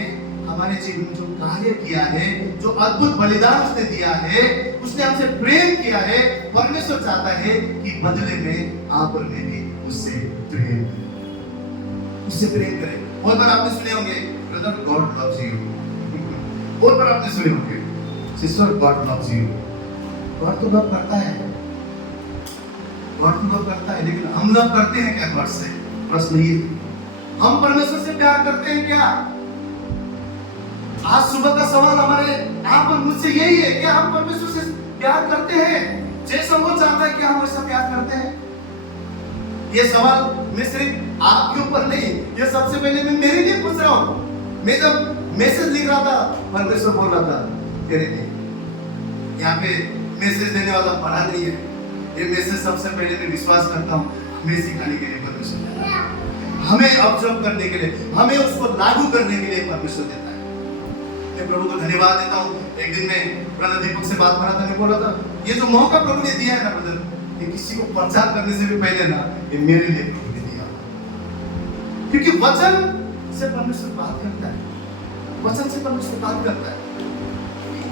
हमारे जीवन में जो कार्य किया है, जो अद्भुत बलिदान उसने दिया है, उसने हमसे प्रेम किया है, परमेश्वर चाहता है कि बदले में आप और मैं भी उससे प्रेम करें, उससे प्रेम करें। बहुत बार आपने सुने होंगे, ब्रदर गॉड लव्स यू। बहुत बार आपने सुने होंगे, sister God loves you. God तो लव करता है, गॉड तो लव करता है, लेकिन हम लव करते हैं क्या गॉड से? प्रश्न ये, हम परमेश्वर से प्यार करते हैं क्या? आज सुबह का सवाल हमारे आप और मुझसे यही है कि हम परमेश्वर से प्यार करते हैं जैसा वो चाहता है, क्या हम वैसा प्यार करते हैं? ये सवाल मैं सिर्फ आपके ऊपर नहीं, ये सबसे पहले मैं मेरे लिए पूछ रहा हूँ। मैं जब मैसेज लिख रहा था, परमेश्वर बोल रहा था तेरे लिए। यहाँ पे मैसेज देने वाला बड़ा नहीं है, ये मैसेज सबसे पहले मैं विश्वास करता हूँ हमें सिखाने के लिए परमेश्वर, हमें ऑब्जर्व करने के लिए, हमें उसको लागू करने के लिए परमेश्वर देता है। मैं प्रभु को धन्यवाद देता हूँ। एक दिन मैं ब्रदर दीपक से बात कर रहा था, मैं बोल रहा था ये जो मौका प्रभु ने दिया है ना ब्रदर, ये किसी को प्रचार करने से भी पहले ना ये मेरे लिए प्रभु ने दिया, क्योंकि वचन से परमेश्वर बात करता है, वचन से परमेश्वर बात करता है।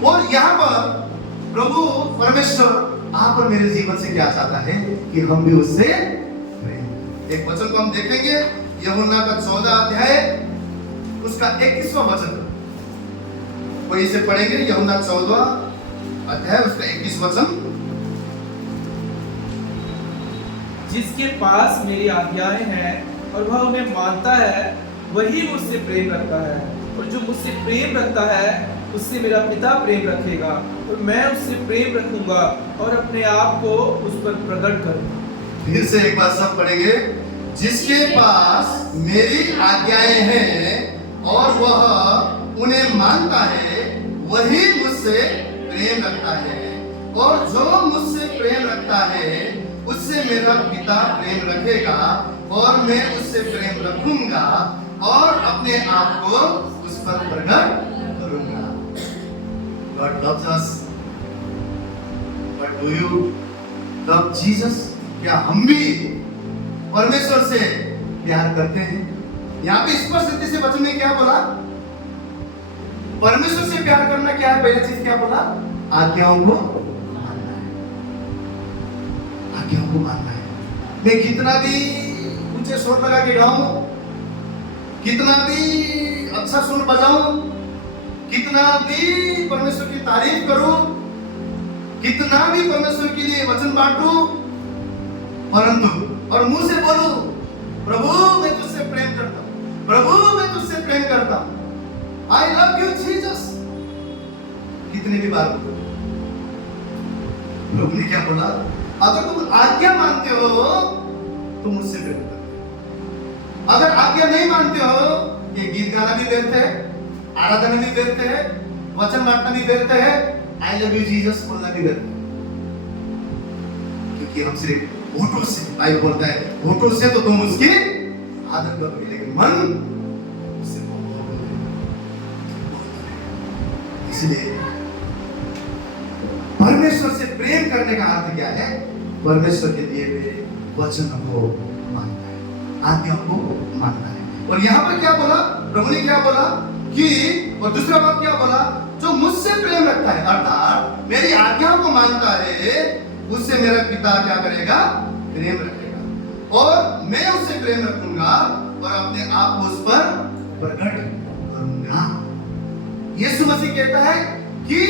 और यहाँ पर प्रभु परमेश्वर आप और मेरे जीवन से क्या चाहता है कि हम भी उससे प्रेम। एक वचन को हम देखेंगे, यूहन्ना का 14 अध्याय उसका 21वां वचन, कोई इसे पढ़ेंगे? यूहन्ना 14 अध्याय उसका 21 वचन। जिसके पास मेरी आज्ञाएं हैं और वह उन्हें मानता है, वही मुझसे प्रेम रखता है, और जो मुझसे प्रेम रखता है उससे मेरा पिता प्रेम रखेगा, और मैं उससे प्रेम रखूंगा और अपने आप को उस पर प्रकट करूंगा। फिर से एक बार सब पढ़ेंगे। जिसके पास मेरी आज्ञाएं हैं और वह उन्हें मानता है, वही मुझसे प्रेम रखता है, और जो मुझसे प्रेम रखता है उससे मेरा पिता प्रेम रखेगा, और मैं उससे प्रेम रखूंगा और अपने आप को उस पर प्रकट करूंगा। God loves us, but do you love Jesus? क्या हम भी परमेश्वर से प्यार करते हैं? यहाँ पे स्पष्ट रीति से वचन में क्या बोला? परमेश्वर से प्यार करना क्या है? पहली चीज क्या बोला? आज्ञाओं को मानना है, आज्ञाओं को मानना है। मैं कितना भी ऊंचे स्वर लगा के गाऊं, कितना भी अच्छा सुर बजाऊं, कितना भी परमेश्वर की तारीफ करूं, कितना भी परमेश्वर के लिए वचन बांटूं, परंतु और मुंह से बोलूं प्रभु मैं तुझसे प्रेम करता हूं, प्रभु मैं तुझसे प्रेम करता हूं, आई लव यू जीसस, कितने भी बार प्रभु ने क्या बोला? अगर तुम आज्ञा मानते हो तो मुझसे प्रेम करो, अगर आज्ञा नहीं मानते हो, ये गीत गाना भी व्यर्थ है, आराधना भी व्यर्थ है, वचन बांटना भी व्यर्थ है, आई लव यू जीसस बोलना भी व्यर्थ है, क्योंकि हम सिर्फ होठों से, बाइबल बोलता है होठों से तो तुम उसकी आदर करोगे, लेकिन मन उससे इसलिए परमेश्वर से प्रेम करने का अर्थ क्या है? परमेश्वर के दिए हुए वचन को मानना है, आज्ञा को मानना है। और यहाँ पर क्या बोला प्रभु ने? क्या बोला कि, और दूसरा बात क्या बोला? जो मुझसे प्रेम रखता है, अर्थात मेरी आज्ञाओं को मानता है, उससे मेरा पिता क्या करेगा? प्रेम रखेगा, और मैं उससे प्रेम रखूंगा और अपने आप को उस पर प्रकट करूंगा। यीशु मसीह कहता है कि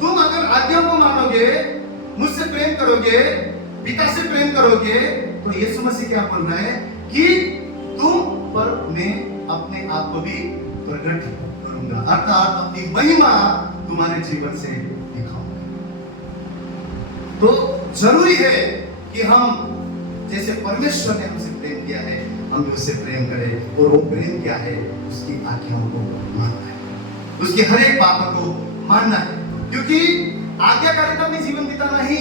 तुम अगर आज्ञा को मानोगे, मुझसे प्रेम करोगे, पिता से प्रेम करोगे, तो यीशु मसीह क्या बोल रहा है कि तुम पर मैं अपने आप को भी प्रकट करूंगा, अर्थात अपनी महिमा तुम्हारे जीवन से दिखाऊंगा। तो जरूरी है कि हम जैसे परमेश्वर ने हमसे प्रेम किया है, हम भी उससे प्रेम करें, और वो प्रेम क्या है? उसकी आज्ञाओं को मानना है, उसकी हर एक बातों को मानना है, क्योंकि आज्ञाकारिता में जीवन बिताना ही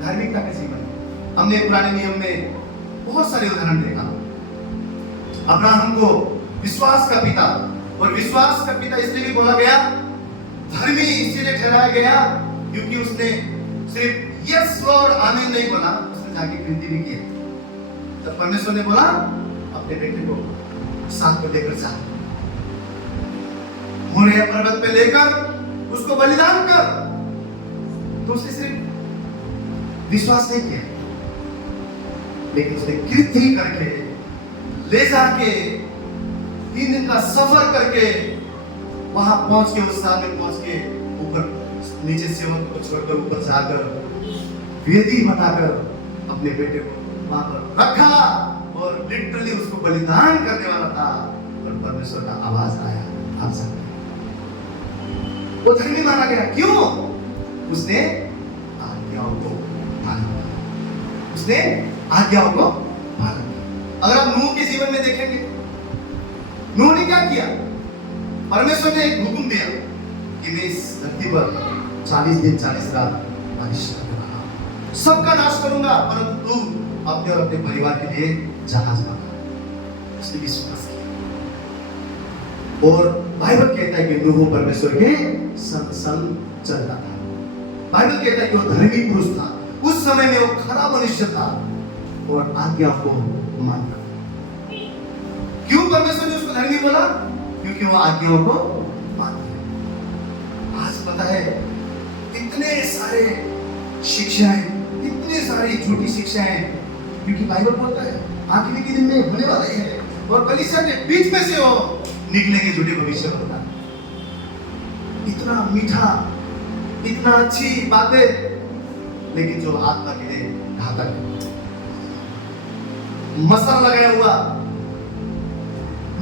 धार्मिकता का जीवन है। हमने पुराने नियम में बहुत सारे उदाहरण देखा। अब्राहम को विश्वास का पिता, और विश्वास का पिता इसलिए भी बोला गया, धर्मी इसलिए ठहराया गया क्योंकि उसने सिर्फ यस लॉर्ड आमीन नहीं बोला, उसने जाके विनती भी की। तब परमेश्वर ने बोला अपने बेटे को साथ में लेकर जा, मोरिया पर्वत पे लेकर उसको बलिदान कर। तो उसने सिर्फ विश्वास नहीं किया, लेकिन उसने कृत्य करके ले जाके 3 दिन का सफर करके वहां पहुंच के, उस साल में पहुंच के ऊपर नीचे सेवक को छोड़कर ऊपर जाकर वेदी बनाकर अपने बेटे को वहां पर रखा और लिटरली उसको बलिदान करने वाला था। और परमेश्वर का आवाज आया, आप सकते वो धर्मी माना गया। क्यों? उसने आज्ञाओं को पालन किया। उसने आज्ञाओं को पालन किया। अगर आप नूह के जीवन में देखेंगे, नूह ने क्या किया? परमेश्वर ने एक हुक्म दिया कि मैं इस धरती पर 40 दिन 40 रात बारिश करूंगा, सबका नाश करूंगा, परंतु तू अपने और अपने परिवार के लिए जहाज बना। उसने विश्वास किया और बाइबल कहता है कि नूह परमेश्वर के संग संग चलता था। बाइबल कहता है कि वो धर्मी पुरुष था। उस समय में वो खरा मनुष्य था और आज्ञा को मानता। क्यों परमेश्वर ने उसको धर्मी बोला? क्योंकि वो आज्ञाओं को मानता। आज पता है इतने सारे शिक्षाएं, इतने सारी झूठी शिक्षाएं, क्योंकि बाइबल बोलता है आखिरी के दिन में होने वाले हैं और कलीसिया के बीच में से वो निकलेंगे झूठे भविष्यवक्ता। इतना मीठा, इतना अच्छी बातें, लेकिन जो आत्मा के लिए घातक है। मसाला लगाया हुआ,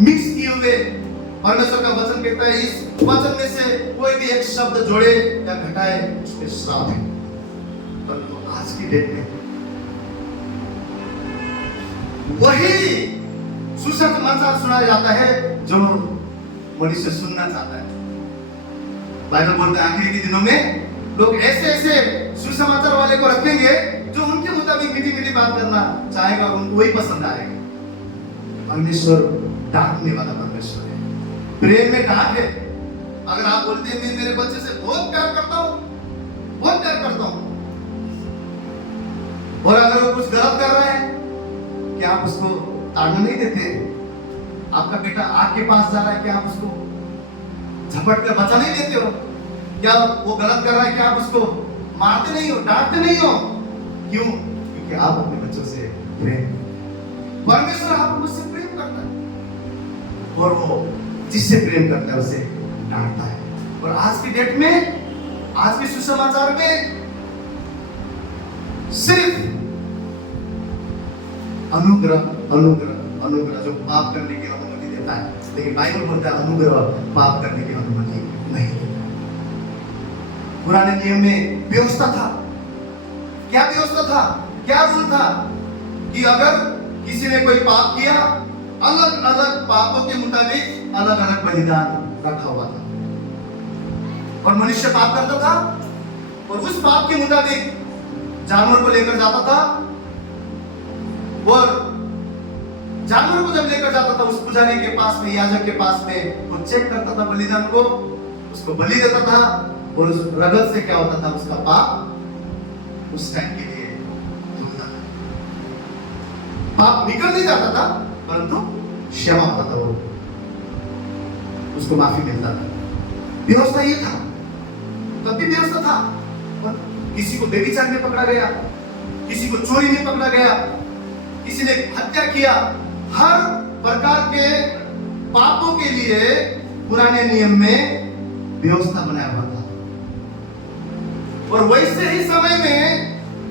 मिक्स किए हुए। परमेश्वर का वचन कहता है इस वचन में से कोई भी एक शब्द जोड़े या घटाए उसके श्राप है। परंतु आज की डेट में वही सुसमाचार सुनाया जाता है जो मनुष्य सुनना चाहता है। बाइबल बोलता है आखिरी के दिनों में लोग ऐसे ऐसे सुसमाचार वाले को रखेंगे जो उनके मुताबिक मीठी मीठी बात करना चाहेगा और उनको वही पसंद आएगा। परमेश्वर डांटने वाला परमेश्वर है, प्रेम में डांट है। अगर आप बोलते हैं मैं मेरे बच्चे से बहुत प्यार करता हूं, बहुत प्यार करता हूं, और अगर वो कुछ गलत कर रहा है, क्या आप उसको ताड़ना नहीं देते? आपका बेटा आग के पास जा रहा है, क्या आप उसको झपट कर बचा नहीं देते हो? क्या वो गलत कर रहा है, क्या आप उसको मारते नहीं हो, डांटते नहीं हो? क्यों? क्योंकि आप अपने बच्चों से प्रेम, परमेश्वर आपको उससे प्रेम करता है और वो जिससे प्रेम करता है उसे डांटता है। और आज की डेट में, आज के सुसमाचार में सिर्फ अनुग्रह अनुग्रह अनुग्रह, जो पाप करने की अनुमति देता है, लेकिन बाइबल बोलता है अनुग्रह पाप करने की अनुमति नहीं देता। पुराने नियम में व्यवस्था था। क्या व्यवस्था था? क्या रूल था? कि अगर किसी ने कोई पाप किया, अलग अलग पापों के मुताबिक अलग अलग बलिदान रखा हुआ था। और मनुष्य पाप करता था और उस पाप के मुताबिक जानवर को लेकर जाता था, और जानवर को जब लेकर जाता था उस पुजारी के पास में, याजक के पास में, वो चेक करता था बलिदान को, उसको बलि देता था, और उस रगत से क्या होता था? उसका पाप उस टाइम के लिए धुलता था। पाप निकल नहीं जाता था, परंतु क्षमा होता था, वो उसको माफी मिलता था। व्यवस्था ये था, तब भी व्यवस्था था। और किसी को व्यभिचार में पकड़ा गया, किसी को चोरी में पकड़ा गया, किसी ने हत्या किया, हर प्रकार के पापों के लिए पुराने नियम में व्यवस्था बनाया हुआ था। और वैसे ही समय में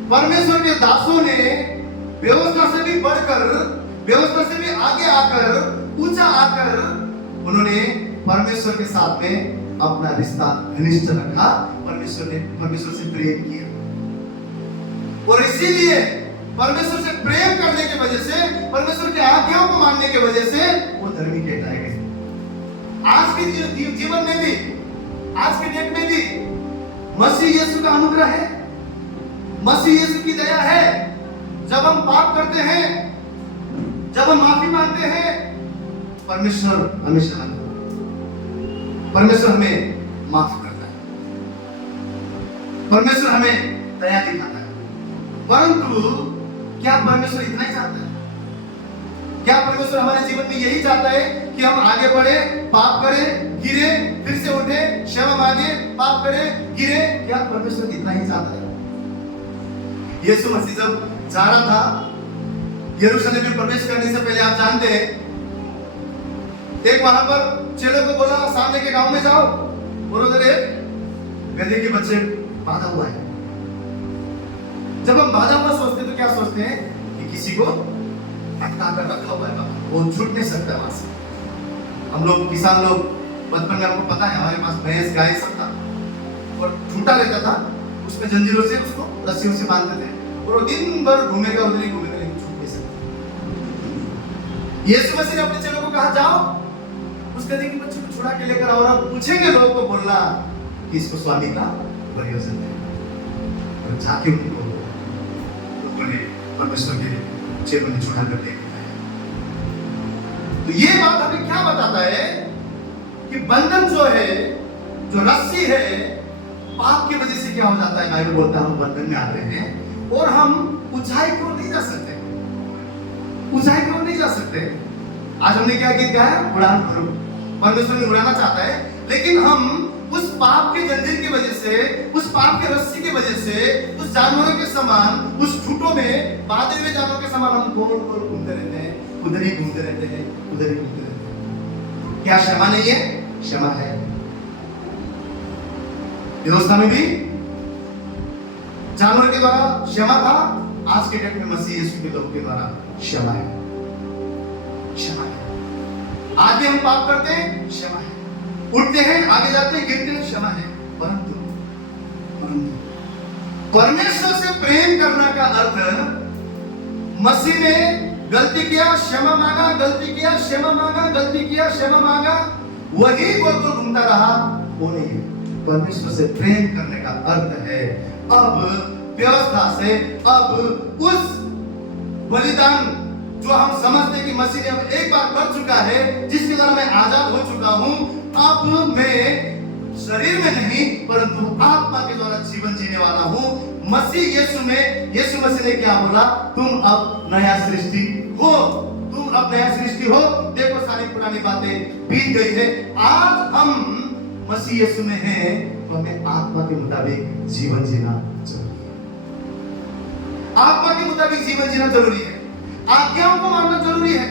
परमेश्वर के दासों ने व्यवस्था से भी बढ़कर, व्यवस्था से भी आगे आकर, ऊंचा आकर, उन्होंने परमेश्वर के साथ में अपना रिश्ता घनिष्ठ रखा। परमेश्वर से प्रेम किया, और इसीलिए परमेश्वर से प्रेम करने की वजह से, परमेश्वर की आज्ञाओं को मानने की वजह से वो धर्मी कहलाए गए। आज के जीवन में भी, आज के डेट में भी मसीह यीशु का अनुग्रह है, मसीह यीशु की दया है। जब हम पाप करते हैं, जब हम माफी मांगते हैं, परमेश्वर हमेशा परमेश्वर हमें माफ करता है, परमेश्वर हमें दया दिखाता है। परंतु क्या परमेश्वर इतना ही चाहता है? क्या परमेश्वर हमारे जीवन में यही चाहता है कि हम आगे बढ़े, पाप करें, गिरे, फिर से उठे, क्षमा मांगे, पाप करे, गिरे। क्या परमेश्वर इतना ही चाहता है? यीशु मसीह जब जा रहा था यरूशलेम में प्रवेश करने से पहले, आप जानते हैं, एक वहां पर चेलों को बोला सामने के गांव में जाओ और उधर एक गधे के बच्चे बांधा हुआ है। जब हम बांधा हुआ सोचते तो क्या सोचते हैं कि किसी को अटका कर रखा हुआ है, वो छूट नहीं सकता वहां से। हम लोग किसान लोग बचपन में, आपको पता है, हमारे पास भैंस गाय सब था और ठूटा रहता था, उसमें जंजीरों से उसको रस्सियों से बांधते थे और वो दिन भर घूमेगा, उधर ही घूमेगा, लेकिन छूट नहीं सकता। यीशु मसीह ने अपने चेलों को कहा जाओ उस गधे के बच्चे को छुड़ा के लेकर आओ और पूछेंगे लोगों को बोलना कि इसको स्वामी का प्रयोजन है, और जाके उनको लोगों ने परमेश्वर के चेलों ने छुड़ा कर ले आया। तो ये बात हमें क्या बताता है कि बंधन जो है, जो रस्सी है, पाप की वजह से क्या हो जाता है? बाइबल बोलता है हम बंधन में आते हैं और हम ऊंचाई की ओर नहीं जा सकते, ऊंचाई की ओर नहीं जा सकते। आज हमने क्या गीत गाया? उड़ान भरो। परमेश्वर ने उड़ाना चाहता है, लेकिन हम उस पाप के जंजीर की वजह से, उस पाप के रस्सी की वजह से, उस जानवरों के समान, उस ठूठों में बांधे हुए जानवरों के समान हम गोल गोल घूमते रहते हैं, उधर ही घूमते रहते हैं, उधर ही घूमते रहते हैं। क्या क्षमा नहीं है? क्षमा है। व्यवस्था में भी जानवर के द्वारा क्षमा था, आज के डेट में मसीह यीशु के लोगों के द्वारा क्षमा है। क्षमा है। आज भी हम पाप करते हैं, क्षमा है। उठते हैं, आगे जाते हैं, गिरते हैं, क्षमा है। परंतु परमेश्वर से प्रेम करने का अर्थ, मसीह ने गलती किया, क्षमा मांगा, गलती किया, क्षमा मांगा, गलती किया, क्षमा मांगा, वही गोल गोल घूमता रहा, वो नहीं है। परमेश्वर से प्रेम करने का अर्थ है अब व्यवस्था से, अब उस बलिदान जो हम समझते हैं कि मसीह ने अब एक बार कर चुका है, जिसके द्वारा मैं आजाद हो चुका हूं, अब मैं शरीर में नहीं परंतु आत्मा के द्वारा जीवन जीने वाला हूं। मसीह यीशु में, यीशु मसीह ने क्या बोला? तुम अब नया सृष्टि हो, तुम अब नया सृष्टि हो। देखो सारी पुरानी बातें बीत गई है, आज हम मसीह यीशु में हैं, तो हमें आत्मा के मुताबिक जीवन जीना जरूरी है। आत्मा के मुताबिक जीवन जीना जरूरी है। आज्ञाओं को मानना जरूरी है,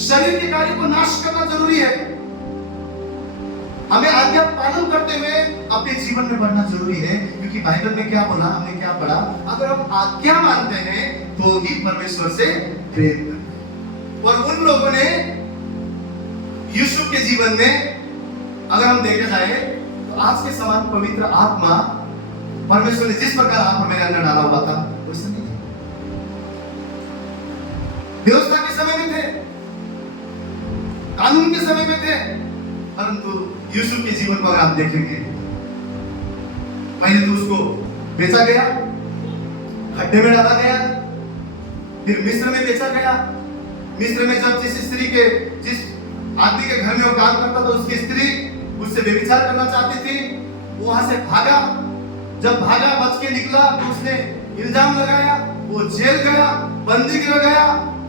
शरीर के कार्य को नाश करना जरूरी है। हमें आज्ञा पालन करते हुए अपने जीवन में बढ़ना जरूरी है, क्योंकि बाइबल में क्या बोला, हमने क्या पढ़ा? अगर हम आज्ञा मानते हैं तो ही परमेश्वर से प्रेम करते हैं। और उन लोगों ने यूसुफ के जीवन में अगर हम देखे जाए तो आज के समान पवित्र आत्मा परमेश्वर ने जिस प्रकार आत्मा मेरे अंदर डाला हुआ था वैसा नहीं है। व्यवस्था के समय में थे, कानून के समय में थे, परंतु यूसुफ के जीवन को अगर आप देखेंगे, पहले तो उसको बेचा गया, खड्डे में डाला गया, फिर मिस्र में बेचा गया। मिस्र में जब जिस आदमी के घर में वो काम करता था, उसकी स्त्री उससे व्यभिचार करना चाहती थी, वो वहां से भागा। जब भागा, बच के निकला तो उसने इल्जाम लगाया, वो जेल गया, बंदी गिर गया।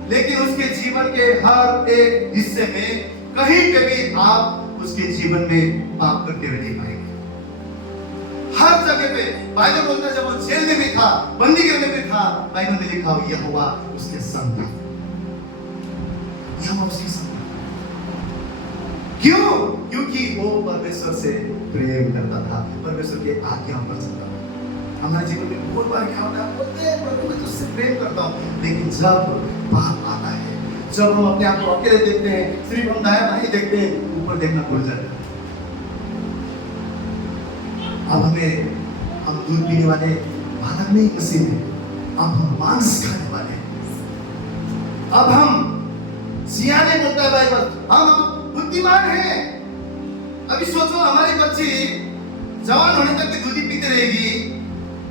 लेकिन उसके जीवन के हर एक हिस्से में कहीं पे भी आप उसके जीवन में पाप करते हुए नहीं पाएंगे। हर जगह पे बाइबल बोलता है, जब वो जेल में भी था, बंदी गिर में भी था, बाइबल में लिखा हुआ यहोवा उसके संग था। यहोवा उसके संग। क्यों? क्योंकि वो परमेश्वर से प्रेम करता था, परमेश्वर के आज्ञाओं पर चलता था। हमारे जीवन में बहुत बार क्या होता है, बोलते हैं प्रभु मैं तुझसे प्रेम करता हूँ, लेकिन जब पाप आता है, जब हम अपने आप को अकेले देखते हैं, सिर्फ हम दायां बाएं देखते हैं, ऊपर देखना भूल जाते हैं। अब हम दूध पीने वाले बालक नहीं मसीह में, अब हम मांस खाने वाले, अब हम सियाने बोलता है बाइबल, हम बुद्धिमान हैं। अभी सोचो हमारी बच्ची जवान होने तक भी दूध पीते रहेगी,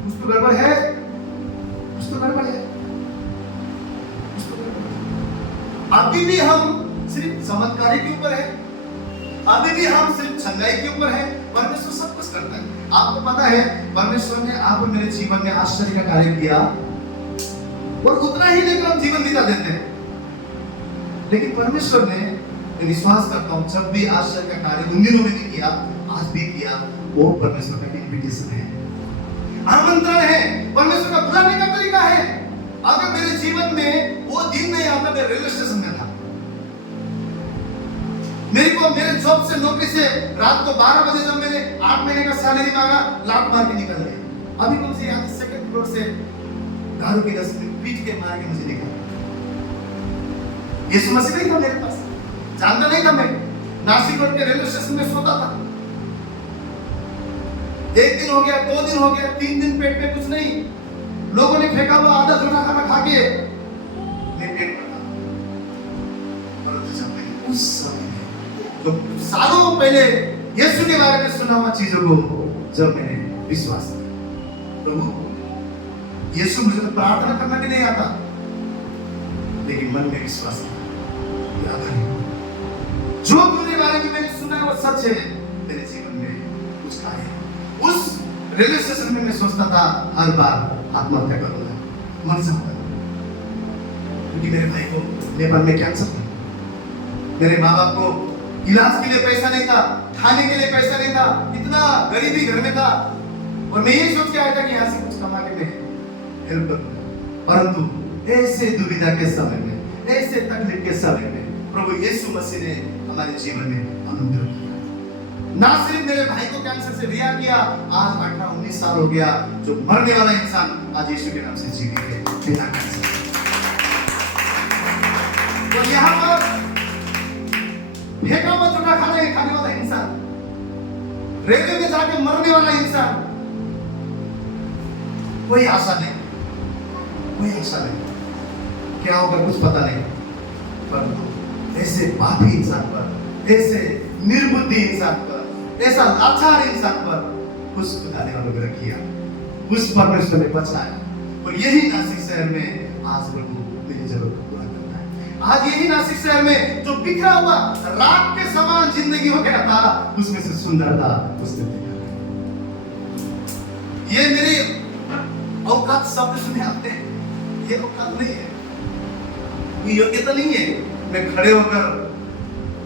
कुछ तो गड़बड़ है, कुछ तो गड़बड़ है। अभी भी हम सिर्फ चमत्कारी के ऊपर है, अभी भी हम सिर्फ छंगाई के ऊपर है। परमेश्वर सब कुछ करता है। आपको पता है परमेश्वर ने आप और मेरे जीवन में आश्चर्य का कार्य किया, और उतना ही लेकर हम जीवन बिता देते हैं। लेकिन परमेश्वर ने मैं विश्वास करता हूँ जब भी आश्चर्य का कार्य उन दिनों में भी किया, आज भी किया, वो परमेश्वर का इन्विटेशन है, आमंत्रण है, परमेश्वर का बुलाने का तरीका है। अगर मेरे जीवन में वो दिन नहीं आता, मैं रेलवे स्टेशन में था, मेरे जॉब से, नौकरी से रात को 12 बजे जब मैंने 8 महीने का सैलरी मांगा, लात मार के निकल गया। अभी मुझे यहाँ सेकंड फ्लोर से दारू की रस में पीट के मार के मुझे निकल। यीशु मसीह नहीं था मेरे पास, जानता नहीं था मैं। नासिक रोड के रेलवे स्टेशन में सोता था। 1 दिन हो गया, 2 दिन हो गया, 3 दिन पेट में कुछ नहीं, लोगों ने फेंका हुआ आधा धुना खाना खा के मैं पेट भरा। परंतु जब मैंने उस समय तो सालों पहले यीशु के बारे में सुना हुआ चीजों को जब मैंने विश्वास किया, प्रभु यीशु, मुझे तो प्रार्थना करना भी नहीं आता, लेकिन मन में विश्वास किया, जो मेरे बारे में मैंने सुना है वो सच है, मेरे जीवन में कुछ कार्य। उस रेलवे स्टेशन में मैं सोचता था हर बार आत्महत्या करूंगा, मर जाऊंगा, क्योंकि मेरे भाई को नेपाल में कैंसर था, मेरे माँ बाप को इलाज के लिए पैसा नहीं था, खाने के लिए पैसा नहीं था, इतना गरीबी घर में था, और मैं ये सोच के आया था कि यहाँ से कुछ कमा के मैं हेल्प करूंगा। परंतु ऐसे दुविधा के समय में, ऐसे तकलीफ के समय में प्रभु यीशु मसीह ने हमारे जीवन में अनुग्रह किया। ना सिर्फ मेरे भाई को कैंसर से रिहा किया, आज 18-19 साल हो गया, जो मरने वाला इंसान आज यीशु के नाम से जीवित है, बिना कैंसर। और यहाँ पर फेंका हुआ चूना खाने वाला इंसान, रेलवे में जाके मरने वाला इंसान, कोई आशा नहीं, कोई आशा नहीं, क्या होगा कुछ पता नहीं। पर ऐसे पापी इंसान पर, ऐसे निर्बुद्धि इंसान पर, ऐसा लाचार इंसान पर उस खुदा ने अनुग्रह किया, उस परमेश्वर ने बचाया। और यही नासिक शहर में आज प्रभु मेरी जरूरत को पूरा करता है। आज यही नासिक शहर में जो बिखरा हुआ रात के समान जिंदगी हो गया था, उसमें से सुंदरता उसने देखा। ये मेरी औकात शब्द सुने आते हैं, ये औकात नहीं है, ये योग्यता नहीं है मैं खड़े होकर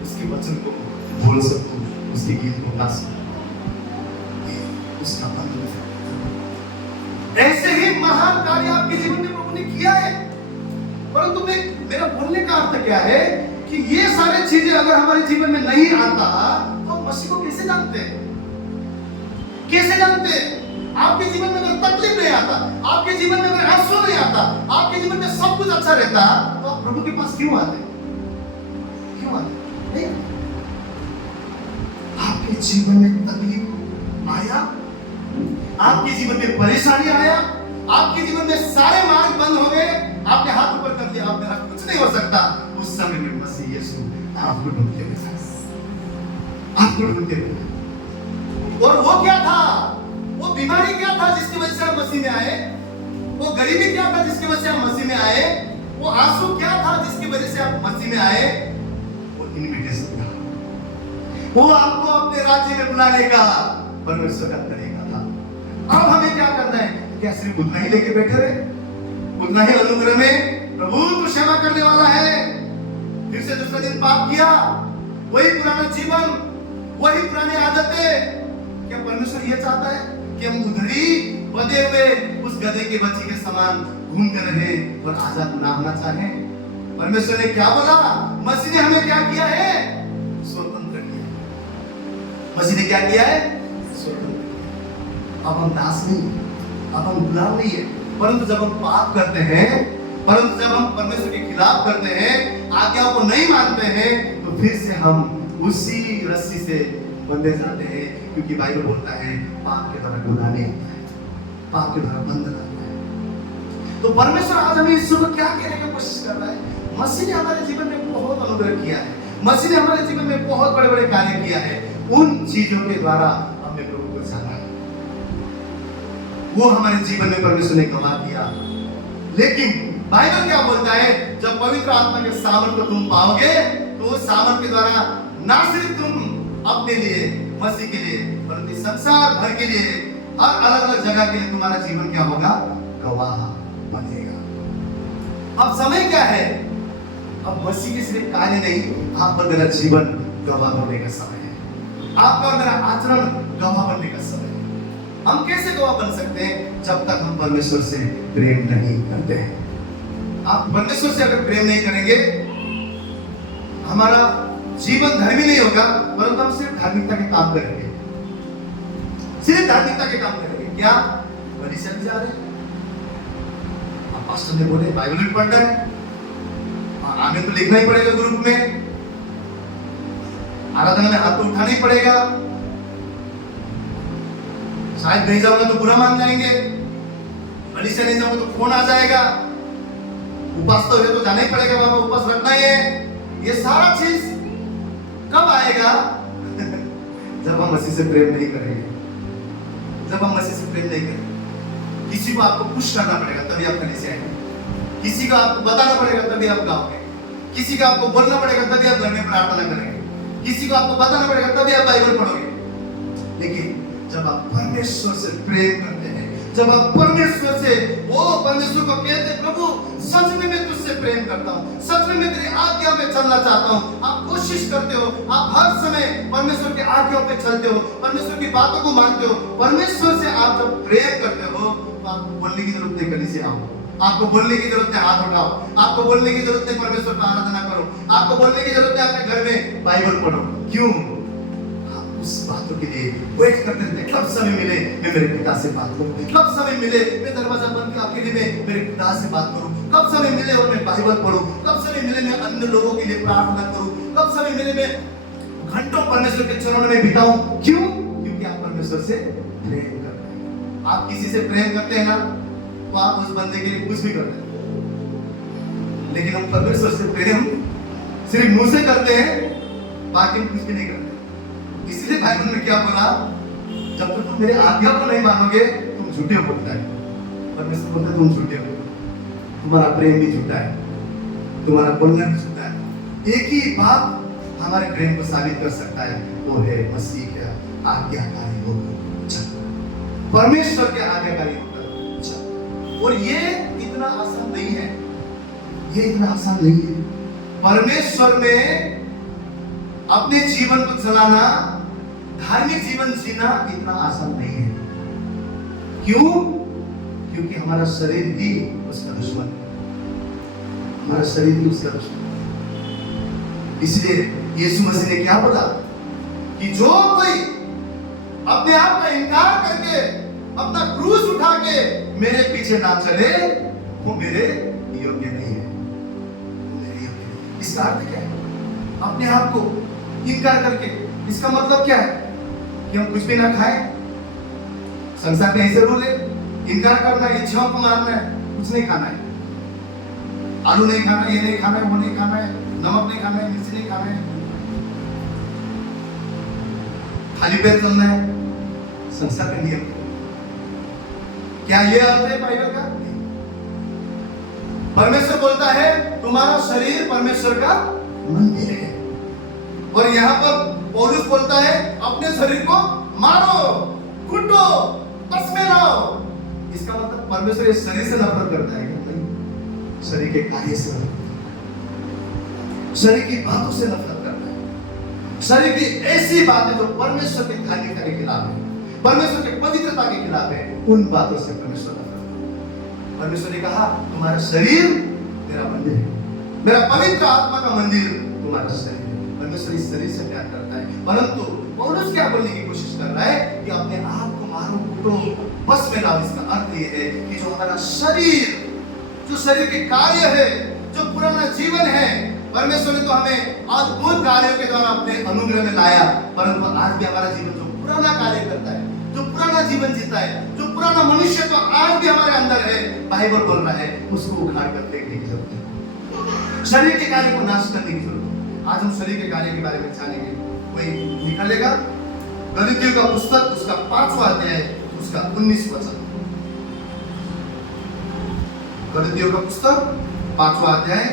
उसके वचन को बोल सकूं, उसके गीत को गा सकूं, ये उसका बंधन है। ऐसे ही महान कार्य आपके जीवन में प्रभु ने किया है। परंतु मेरा बोलने का अर्थ क्या है कि ये सारी चीजें अगर हमारे जीवन में नहीं आता तो हम मसीह को कैसे जानते हैं? कैसे जानते हैं? आपके जीवन में अगर तकलीफ नहीं आता, आपके जीवन में अगर आंसू नहीं आता, आपके जीवन में सब कुछ अच्छा रहता, तो आप प्रभु के पास क्यों आते? क्यों आते? नहीं। आपके जीवन में तकलीफ आया, आपके जीवन में परेशानी आया, आपके जीवन में सारे मार्ग बंद हो गए, आपने हाथ ऊपर कर दिया, आपने हाथ कुछ नहीं हो सकता, उस समय में मसीह यीशु आपको ढूंढते हुए, आपको ढूंढते हुए। और वो क्या था? वो बीमारी क्या था जिसकी वजह से आप मसीह में आए? वो गरीबी क्या था जिसकी वजह से आप मसीह में आए? वो आंसू क्या था जिसकी वजह से आप मसीह में आए? वो इनविटेशन था, वो आपको अपने राज्य में बुलाने का परमेश्वर का तरीका था। अब हमें क्या करना है? क्या सिर्फ उतना ही लेके बैठे रहे? उतना ही अनुग्रह में प्रभु तो क्षमा करने वाला है, फिर से दूसरा दिन पाप किया, वही पुराना जीवन, वही पुरानी आदतें। क्या परमेश्वर ये चाहता है कि हम उधर ही बंधे हुए उस गधे के बच्चे के समान घूमते रहे और आजाद ना होना चाहे? परमेश्वर ने क्या बोला? मसीह ने हमें क्या किया है? स्वतंत्र किया। मसीह ने क्या किया है? स्वतंत्र किया। अब हम दास नहीं, अब हम गुलाम नहीं है। परंतु जब हम पाप करते हैं, परंतु जब हम परमेश्वर के खिलाफ करते हैं, आज्ञाओं को नहीं मानते हैं, तो फिर से हम उसी रस्सी से बंधे जाते हैं, क्योंकि बाइबल बोलता है पाप के द्वारा गुनाह नहीं होता है, पाप के द्वारा बंधन आता है। तो परमेश्वर आज हमें इस समय क्या कहने की कोशिश कर रहा है? मसीह ने हमारे जीवन में बहुत अनुग्रह किया है, मसीह ने हमारे जीवन में बहुत बड़े बड़े कार्य किया है। उन चीजों के द्वारा हमने प्रभु को जाना है, वो हमारे जीवन में परमेश्वर ने कमा दिया। लेकिन बाइबल क्या बोलता है? जब पवित्र आत्मा के सामर्थ को तुम पाओगे, तो उस सामर्थ के द्वारा ना सिर्फ तुम अपने लिए, मसीह के लिए, परंतु संसार भर के लिए, हर अलग अलग जगह के लिए तुम्हारा जीवन क्या होगा? गवाह बनेगा। अब समय क्या है? अब मसीह के सिर्फ कार्य नहीं, आप और मेरा जीवन गवाह होने का समय है। आपका और मेरा आचरण गवाह बनने का समय है। हम कैसे गवाह बन सकते हैं? जब तक हम परमेश्वर से प्रेम नहीं करते हैं। आप परमेश्वर से अगर प्रेम नहीं करेंगे, हमारा जीवन धर्मी नहीं होगा, परंतु हम सिर्फ धार्मिकता के काम करेंगे, सिर्फ धार्मिकता के काम करेंगे। क्या कलीसिया में जा रहे हैं, आप पास्टर ने बोले बाइबल भी पढ़ रहे हैं, आगे तो लिखना ही पड़ेगा, ग्रुप में आराधना में हाथ तो उठाना ही पड़ेगा, शायद नहीं जाऊंगा तो बुरा मान जाएंगे, कलीसिया नहीं जाऊंगा तो फोन आ जाएगा, उपास तो है तो जाना ही पड़ेगा, बाबा उपास रखना ही है। ये सारा चीज कब आएगा? जब हम मसीह से प्रेम नहीं करेंगे, जब हम मसीह से प्रेम नहीं करेंगे। किसी को आपको पुश करना पड़ेगा तभी आप कलीसिया आएंगे, किसी को आपको बताना पड़ेगा तभी आप गाओगे, किसी को आपको बोलना पड़ेगा तभी आप घर में प्रार्थना करेंगे, किसी को आपको बताना पड़ेगा तभी आप बाइबल पढ़ोगे। लेकिन जब आप परमेश्वर से प्रेम करते हैं, जब आप परमेश्वर से परमेश्वर को कहते हैं, प्रभु सच में मैं तुझसे प्रेम करता हूँ, सच में मैं तेरी आज्ञा में चलना चाहता हूँ। आप कोशिश करते हो, आप हर समय परमेश्वर की आज्ञाओं पे चलते हो, परमेश्वर की बातों को मानते हो। परमेश्वर से आप जब प्रेम करते हो तो आपको बोलने की जरूरत नहीं कलीसिया आओ, आपको बोलने की जरूरत है हाथ उठाओ, आपको बोलने की जरूरत है परमेश्वर का आराधना करो, आपको बोलने की जरूरत है अपने घर में बाइबल पढ़ो। क्यों? उस बातों के लिए वेट करते रहते, कब समय मिले मैं मेरे पिता से बात करूं, कब समय मिले मैं दरवाजा बंद करके अकेले में मेरे पिता से बात करूं, कब समय मिले और मैं बाइबल पढूं, कब समय मिले मैं अन्य लोगों के लिए प्रार्थना करूं, कब समय मिले मैं घंटों परमेश्वर के चरणों में बिताऊं। क्यों? क्योंकि आप परमेश्वर से प्रेम करते हैं। आप किसी से प्रेम करते हैं ना, तो आप उस बंदे के लिए कुछ भी करते हैं, लेकिन हम परमेश्वर से प्रेम सिर्फ मुंह से करते हैं, बाकी हम कुछ भी नहीं करते। इसलिए बाइबल में क्या बोला? जब तक तुम मेरे आज्ञा को नहीं मानोगे तुम झूठे हो बोलता है। परमेश्वर बोलता है तुम झूठे हो, तुम्हारा प्रेम भी झूठा है, तुम्हारा बोलना भी झूठा है। एक ही बात हमारे प्रेम को साबित कर सकता है, वो है मसीह का आज्ञाकारी होकर, परमेश्वर के आज्ञाकारी होकर। और ये इतना आसान नहीं है, ये इतना आसान नहीं है। परमेश्वर में अपने जीवन को चलाना, धार्मिक जीवन जीना इतना आसान नहीं है। क्यों? क्योंकि हमारा शरीर ही उसका दुश्मन है, हमारा शरीर ही उसका दुश्मन है। इसलिए यीशु मसीह ने क्या बोला कि जो कोई अपने आप का इनकार करके अपना क्रूस उठा के मेरे पीछे ना चले वो मेरे योग्य नहीं है, मेरे योग्य नहीं। इसका अर्थ क्या है? अपने आप को इनकार करके, इसका मतलब क्या है? कि हम कुछ भी ना खाएं, संसार में ऐसे रूल है, इनकार करना है, इच्छाओं को मारना है, कुछ नहीं खाना है, आलू नहीं खाना है, ये नहीं खाना है, वो नहीं खाना है, नमक नहीं खाना है, मिर्ची नहीं खाना है, खाली पेट चलना है, संसार का नियम। क्या ये अर्थ है बाइबल का? परमेश्वर बोलता है तुम्हारा शरीर परमेश्वर का मंदिर है, और यहाँ पर पौलुस बोलता है अपने शरीर को मारो, कूटो, बस में लाओ। इसका मतलब परमेश्वर इस शरीर से नफरत करता है क्या? नहीं, शरीर के कार्य से नफरत करता है, शरीर की बातों से नफरत करता है, शरीर की ऐसी बातें जो परमेश्वर की धार्मिकता के खिलाफ है, परमेश्वर की पवित्रता के खिलाफ है, उन बातों से परमेश्वर नफरत करता है। परमेश्वर ने कहा तुम्हारा शरीर मेरा मंदिर है, मेरा पवित्र आत्मा का मंदिर तुम्हारा शरीर। परमेश्वर इस शरीर से प्यार करता है, परंतु पौलुस क्या बोलने की कोशिश कर रहा है कि अपने आप को मारो, कूटो, बस में लाओ। इसका अर्थ ये है कि जो हमारा शरीर, जो शरीर के कार्य है, जो पुराना जीवन है, परमेश्वर ने तो हमें अद्भुत कार्यों के द्वारा अपने अनुग्रह में लाया, परंतु आज भी हमारा जीवन जो पुराना कार्य करता है, जो पुराना जीवन जीता है, जो पुराना मनुष्य तो आज भी हमारे अंदर है, बाइबल बोल रहा है उसको उखाड़ कर फेंकने की जरूरत है, शरीर के कार्य को नाश करने की जरूरत है। आज हम शरीर के कार्य के बारे में जानेंगे। कोई निकालेगा गलातियों का पुस्तक, उसका 5वां अध्याय, उसका 19 वचन। गलातियों का पुस्तक 5वां अध्याय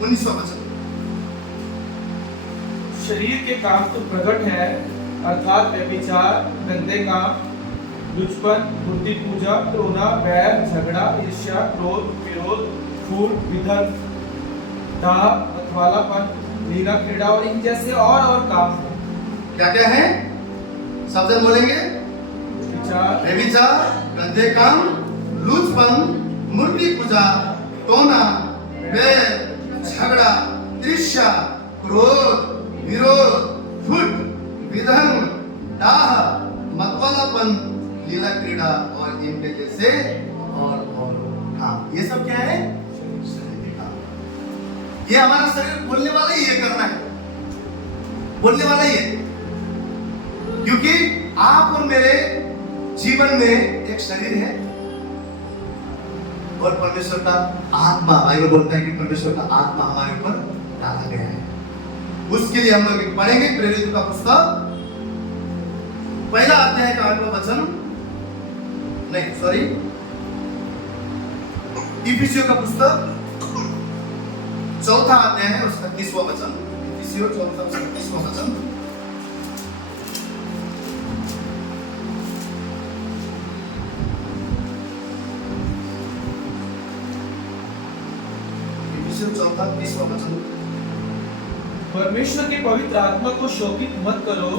19वां वचन। शरीर के काम तो प्रकट है, अर्थात व्यभिचार, गंदे काम, लुचपन, मूर्ति पूजा, रोना, वैर, झगड़ा, ईर्ष्या, क्रोध, विरोध, फूट, विधर्म, दाह, मतवालापन, लीला क्रीड़ा और इन जैसे और काम हैं। क्या क्या है? सब जन बोलेंगे। विचार, व्यभिचार, गंदे काम, लूचपन, मूर्ति पूजा, टोना, वैर, झगड़ा, ईर्ष्या, क्रोध, विरोध, फुट, विधर्म, दाह, मतवालापन, लीला क्रीड़ा और इनके जैसे और काम। ये सब क्या है? शरीर के काम। ये हमारा शरीर बोलने वाला ही ये करना है, बोलने वाला ही है, क्योंकि आप और मेरे जीवन में एक शरीर है और परमेश्वर का आत्मा, बाइबल बोलता है कि परमेश्वर का आत्मा हमारे ऊपर डाला गया है। उसके लिए हम लोग पढ़ेंगे प्रेरित का पुस्तक, पहला अध्याय का 8वां वचन, नहीं सॉरी, इफिसियों का पुस्तक चौथा अध्याय है, उसका 30वां वचन। इफिसियों चौथा 30वां वचन। इफिसियों चौथा 30वां वचन। परमेश्वर के पवित्र आत्मा को शोकित मत करो,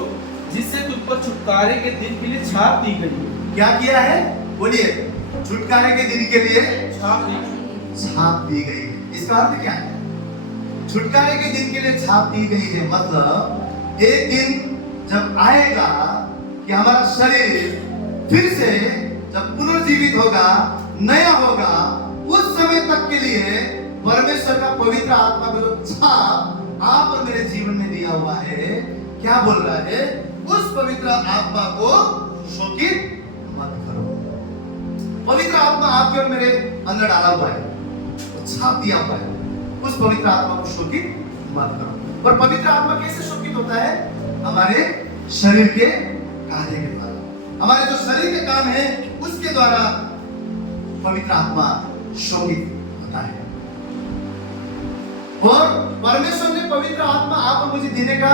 जिससे तुम पर छुटकारे के दिन के लिए छाप दी गई है। क्या किया है? बोलिए। छुटकारे के दिन के लिए छाप दी गई। छाप दी गई है। इसका अर्थ क्या है? छुटकारे के दिन के लिए छाप दी गई है, मतलब एक दिन जब आएगा कि हमारा शरीर फिर से जब पुनर्जीवित होगा, नया होगा, उस समय तक के लिए परमेश्वर का पवित्र आत्मा का जो छाप आप और मेरे जीवन में दिया हुआ है, क्या बोल रहा है? उस पवित्र आत्मा को शोकित मत करो। पवित्र आत्मा आपके और मेरे अंदर डाला हुआ है, छाप दिया हुआ है, उस पवित्र आत्मा को शोकित मत करो। और पवित्र आत्मा कैसे शोकित होता है? हमारे शरीर के कार्य के द्वारा, हमारे जो शरीर के काम है उसके द्वारा पवित्र आत्मा शोकित होता है। और परमेश्वर ने पवित्र आत्मा आप और मुझे देने का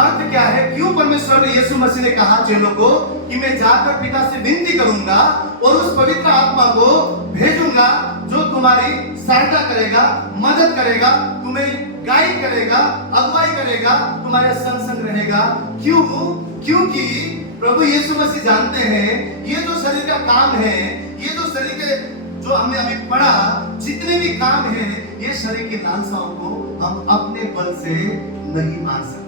अर्थ क्या है? क्यों परमेश्वर ने, यीशु मसीह ने कहा चेलों को कि मैं जाकर पिता से विनती करूंगा और उस पवित्र आत्मा को भेजूंगा जो तुम्हारी सहायता करेगा, मदद करेगा, तुम्हें गाइड करेगा, अगुवाई करेगा, तुम्हारे संग संग रहेगा। क्यों? क्योंकि प्रभु यीशु मसीह जानते हैं ये जो शरीर का काम है, ये जो शरीर के जो हमने अभी पढ़ा, जितने भी काम हैं, ये शरीर की लालसाओं को हम अपने बल से नहीं मार सकते,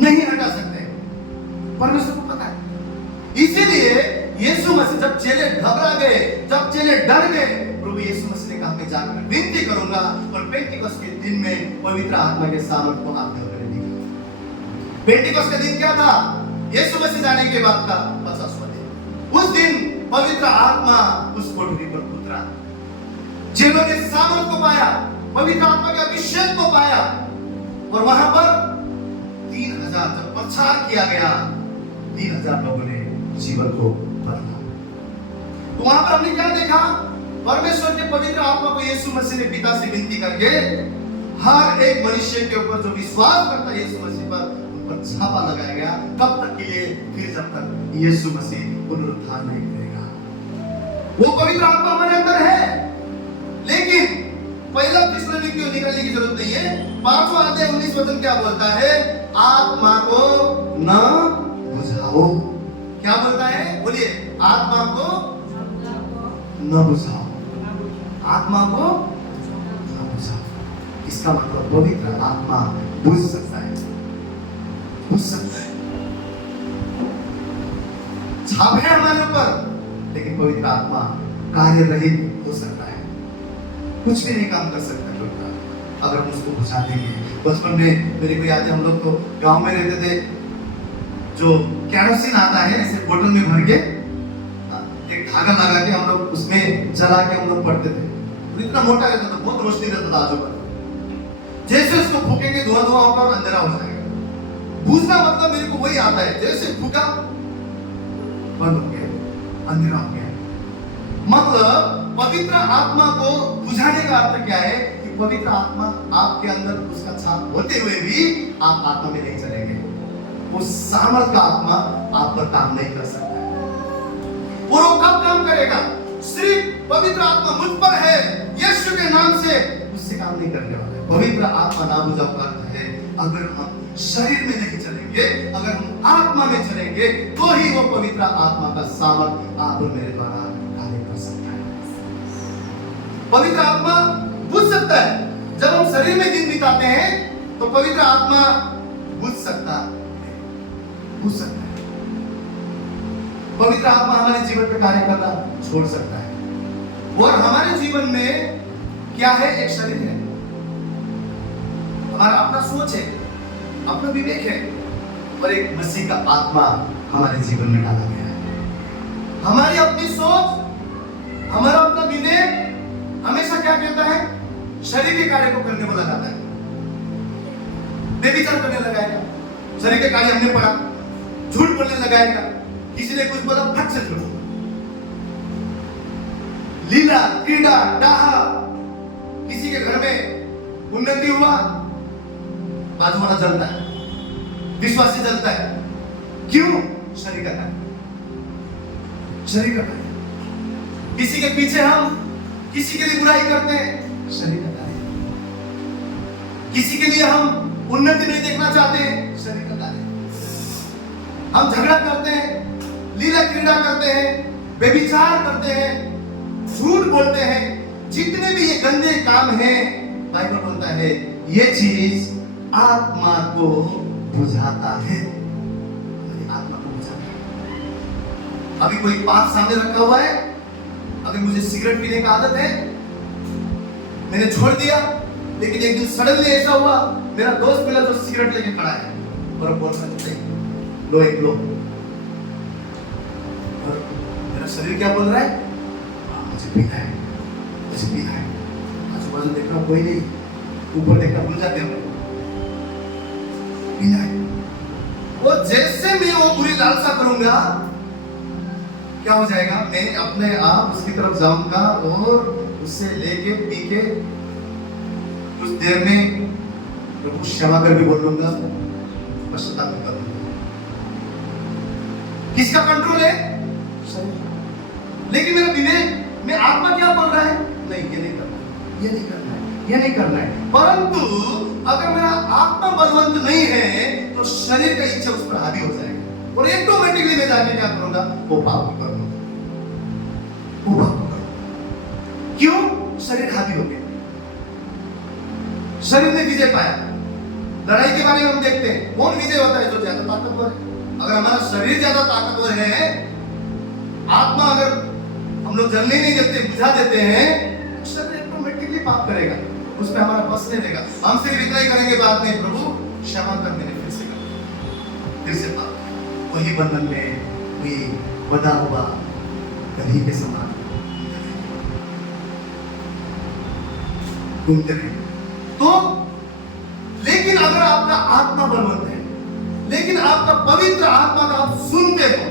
नहीं हटा सकते। परमेश्वर को पता है। इसीलिए यीशु मसीह जब चेले घबरा गए, जब चेले डर गए, प्रभु यीशु मसीह ने कहा मैं जाकर विनती करूंगा और पेंटिकोस्त के दिन में पवित्र आत्मा के सामर्थ को आपने दिया। पेंटिकोस्त का दिन क्या था? यीशु मसीह जाने के बाद का 50वां दिन। उस दिन पवित्र आत्मा उस कोठरी पर उतरा, चेलों ने सामर्थ को पाया, पवित्र आत्मा के अभिषेक को पाया, और वहां पर 3000 जब प्रचार किया गया, 3000 लोगों ने जीवन को बदला। तो वहां पर हमने क्या देखा? परमेश्वर के पवित्र आत्मा को यीशु मसीह ने पिता से विनती करके हर एक मनुष्य के ऊपर जो विश्वास करता है यीशु मसीह पर, उन पर छापा लगाया गया। कब तक के लिए? फिर जब तक यीशु मसीह पुनरुत्थान नहीं करेगा। वो पवित्र आत्मा हमारे अंदर है, लेकिन पहला थिस्सलुनीकियों निकलने की जरूरत नहीं है। 5वां अध्याय 19 वचन क्या बोलता है? आत्मा को न बुझाओ। क्या बोलता है? बोलिए। आत्मा को न बुझाओ, आत्मा को न बुझाओ। इसका मतलब पवित्र आत्मा बुझ सकता है, बुझ सकता है। छाप है हमारे ऊपर, लेकिन पवित्र आत्मा कार्य रहित हो सकता है, कुछ भी नहीं काम कर सकता अगर हम उसको बुझा देंगे। बचपन में मेरे को याद है, हम लोग तो गांव में रहते थे, जो केरोसिन आता है ऐसे बोतल में भर के एक धागा लगा के हम लोग उसमें जला के हम लोग पढ़ते थे। तो इतना मोटा रहता था, बहुत रोशनी रहता था आजू बाजू। जैसे उसको फूकेंगे धुआं धुआं होगा और अंधेरा हो जाएगा। बुझना मतलब मेरे को वही आता है, जैसे फूका बंद हो गया, अंधेरा हो गया। मतलब पवित्र आत्मा को बुझाने का अर्थ क्या है? कि पवित्र आत्मा आपके अंदर उसका छाप होते हुए भी आप आत्मा में नहीं चलेंगे। उस सामर्थ का आत्मा आप पर काम नहीं कर सकता है। और वो कब काम करेगा? सिर्फ पवित्र आत्मा मुझ पर है, यीशु के नाम से, उससे काम नहीं करने वाला है। पवित्र आत्मा नाबुझा करता है अगर हम शरीर में नहीं चलेंगे, अगर हम आत्मा में चलेंगे तो ही वो पवित्र आत्मा का सामर्थ आप और मेरे द्वारा कार्य कर सकता है। पवित्र आत्मा बुझ सकता है। जब हम शरीर में दिन बिताते हैं तो पवित्र आत्मा बुझ सकता है। पवित्र आत्मा हमारे जीवन पे कार्य करना छोड़ सकता है। और हमारे जीवन में क्या है? एक शरीर है, हमारा अपना सोच है, अपना विवेक है, और एक मसीह का आत्मा हमारे जीवन में डाला गया है। हमारी अपनी सोच, हमारा अपना विवेक हमेशा क्या कहता है? शरीर के कार्य को करने को लगाता है। बेविचार करने लगाएगा, शरीर के कार्य हमने पढ़ा, झूठ बोलने लगाएगा, किसी ने कुछ बोला फट से झूठ, लीला क्रीड़ा डाहा, किसी के घर में उन्नति हुआ बाजू वाला जलता है, विश्वासी जलता है। क्यों? शरीर का कार्य, शरीर का कार्य। किसी के पीछे हम किसी के लिए बुराई करते हैं, शरीर का कार्य। किसी के लिए हम उन्नति नहीं देखना चाहते हैं, शरीर का कार्य। हम झगड़ा करते हैं, लीला क्रीड़ा करते हैं, बेविचार करते हैं, झूठ बोलते हैं, जितने भी ये गंदे काम हैं, बाइबल बोलता है ये चीज आत्मा को बुझाता है। आत्मा को बुझाता है। अभी कोई पाप सामने रखा हुआ है, अगर मुझे सिगरेट पीने का आदत है, मैंने छोड़ दिया, लेकिन एक दिन सडनली ऐसा हुआ, मेरा दोस्त मिला जो सिगरेट लेके खड़ा है और बोल रहा है लो एक लो, और मेरा शरीर क्या बोल रहा है? मुझे पीना है, मुझे पीना है। आजू बाजू देखना कोई नहीं, ऊपर देखना भूल जाते हो, पीना है। और जैसे मैं वो बुरी लालसा करूंगा, क्या हो जाएगा? मैं अपने आप उसकी तरफ जाऊंगा और उससे लेके पी के कुछ देर में प्रभु क्षमा कर भी बोल लूंगा, पश्चाताप भी कर लूंगा। किसका कंट्रोल है? शरीर। लेकिन मेरा विवेक में आत्मा क्या बोल रहा है? नहीं, ये नहीं करना, ये नहीं करना है, ये नहीं करना है। परंतु अगर मेरा आत्मा बलवंत नहीं है तो शरीर का इच्छा उस पर हावी हो जाएगा और ऑटोमेटिकली मैं जाके क्या करूंगा? वो पाप करूंगा, वो पाप करूंगा। क्यों? शरीर हावी हो गया, शरीर ने विजय पाया। लड़ाई के बारे में हम देखते हैं, कौन विजय होता है? जो ज्यादा ताकतवर है। अगर हमारा शरीर ज्यादा ताकतवर है, आत्मा अगर हम लोग जलने नहीं देते, बुझा देते हैं, शरीर ऑटोमेटिकली पाप करेगा, उस पर हमारा बस नहीं रहेगा। हम सिर्फ इतना ही करेंगे बाद में, प्रभु क्षमा कर, मैंने फिर से पाप, वही बंधन में हुई बधा हुआ कहीं के समान घूमते रहेंगे। तो लेकिन अगर आपका आत्मा बलवंत है, लेकिन आपका पवित्र आत्मा का आप सुनते हो,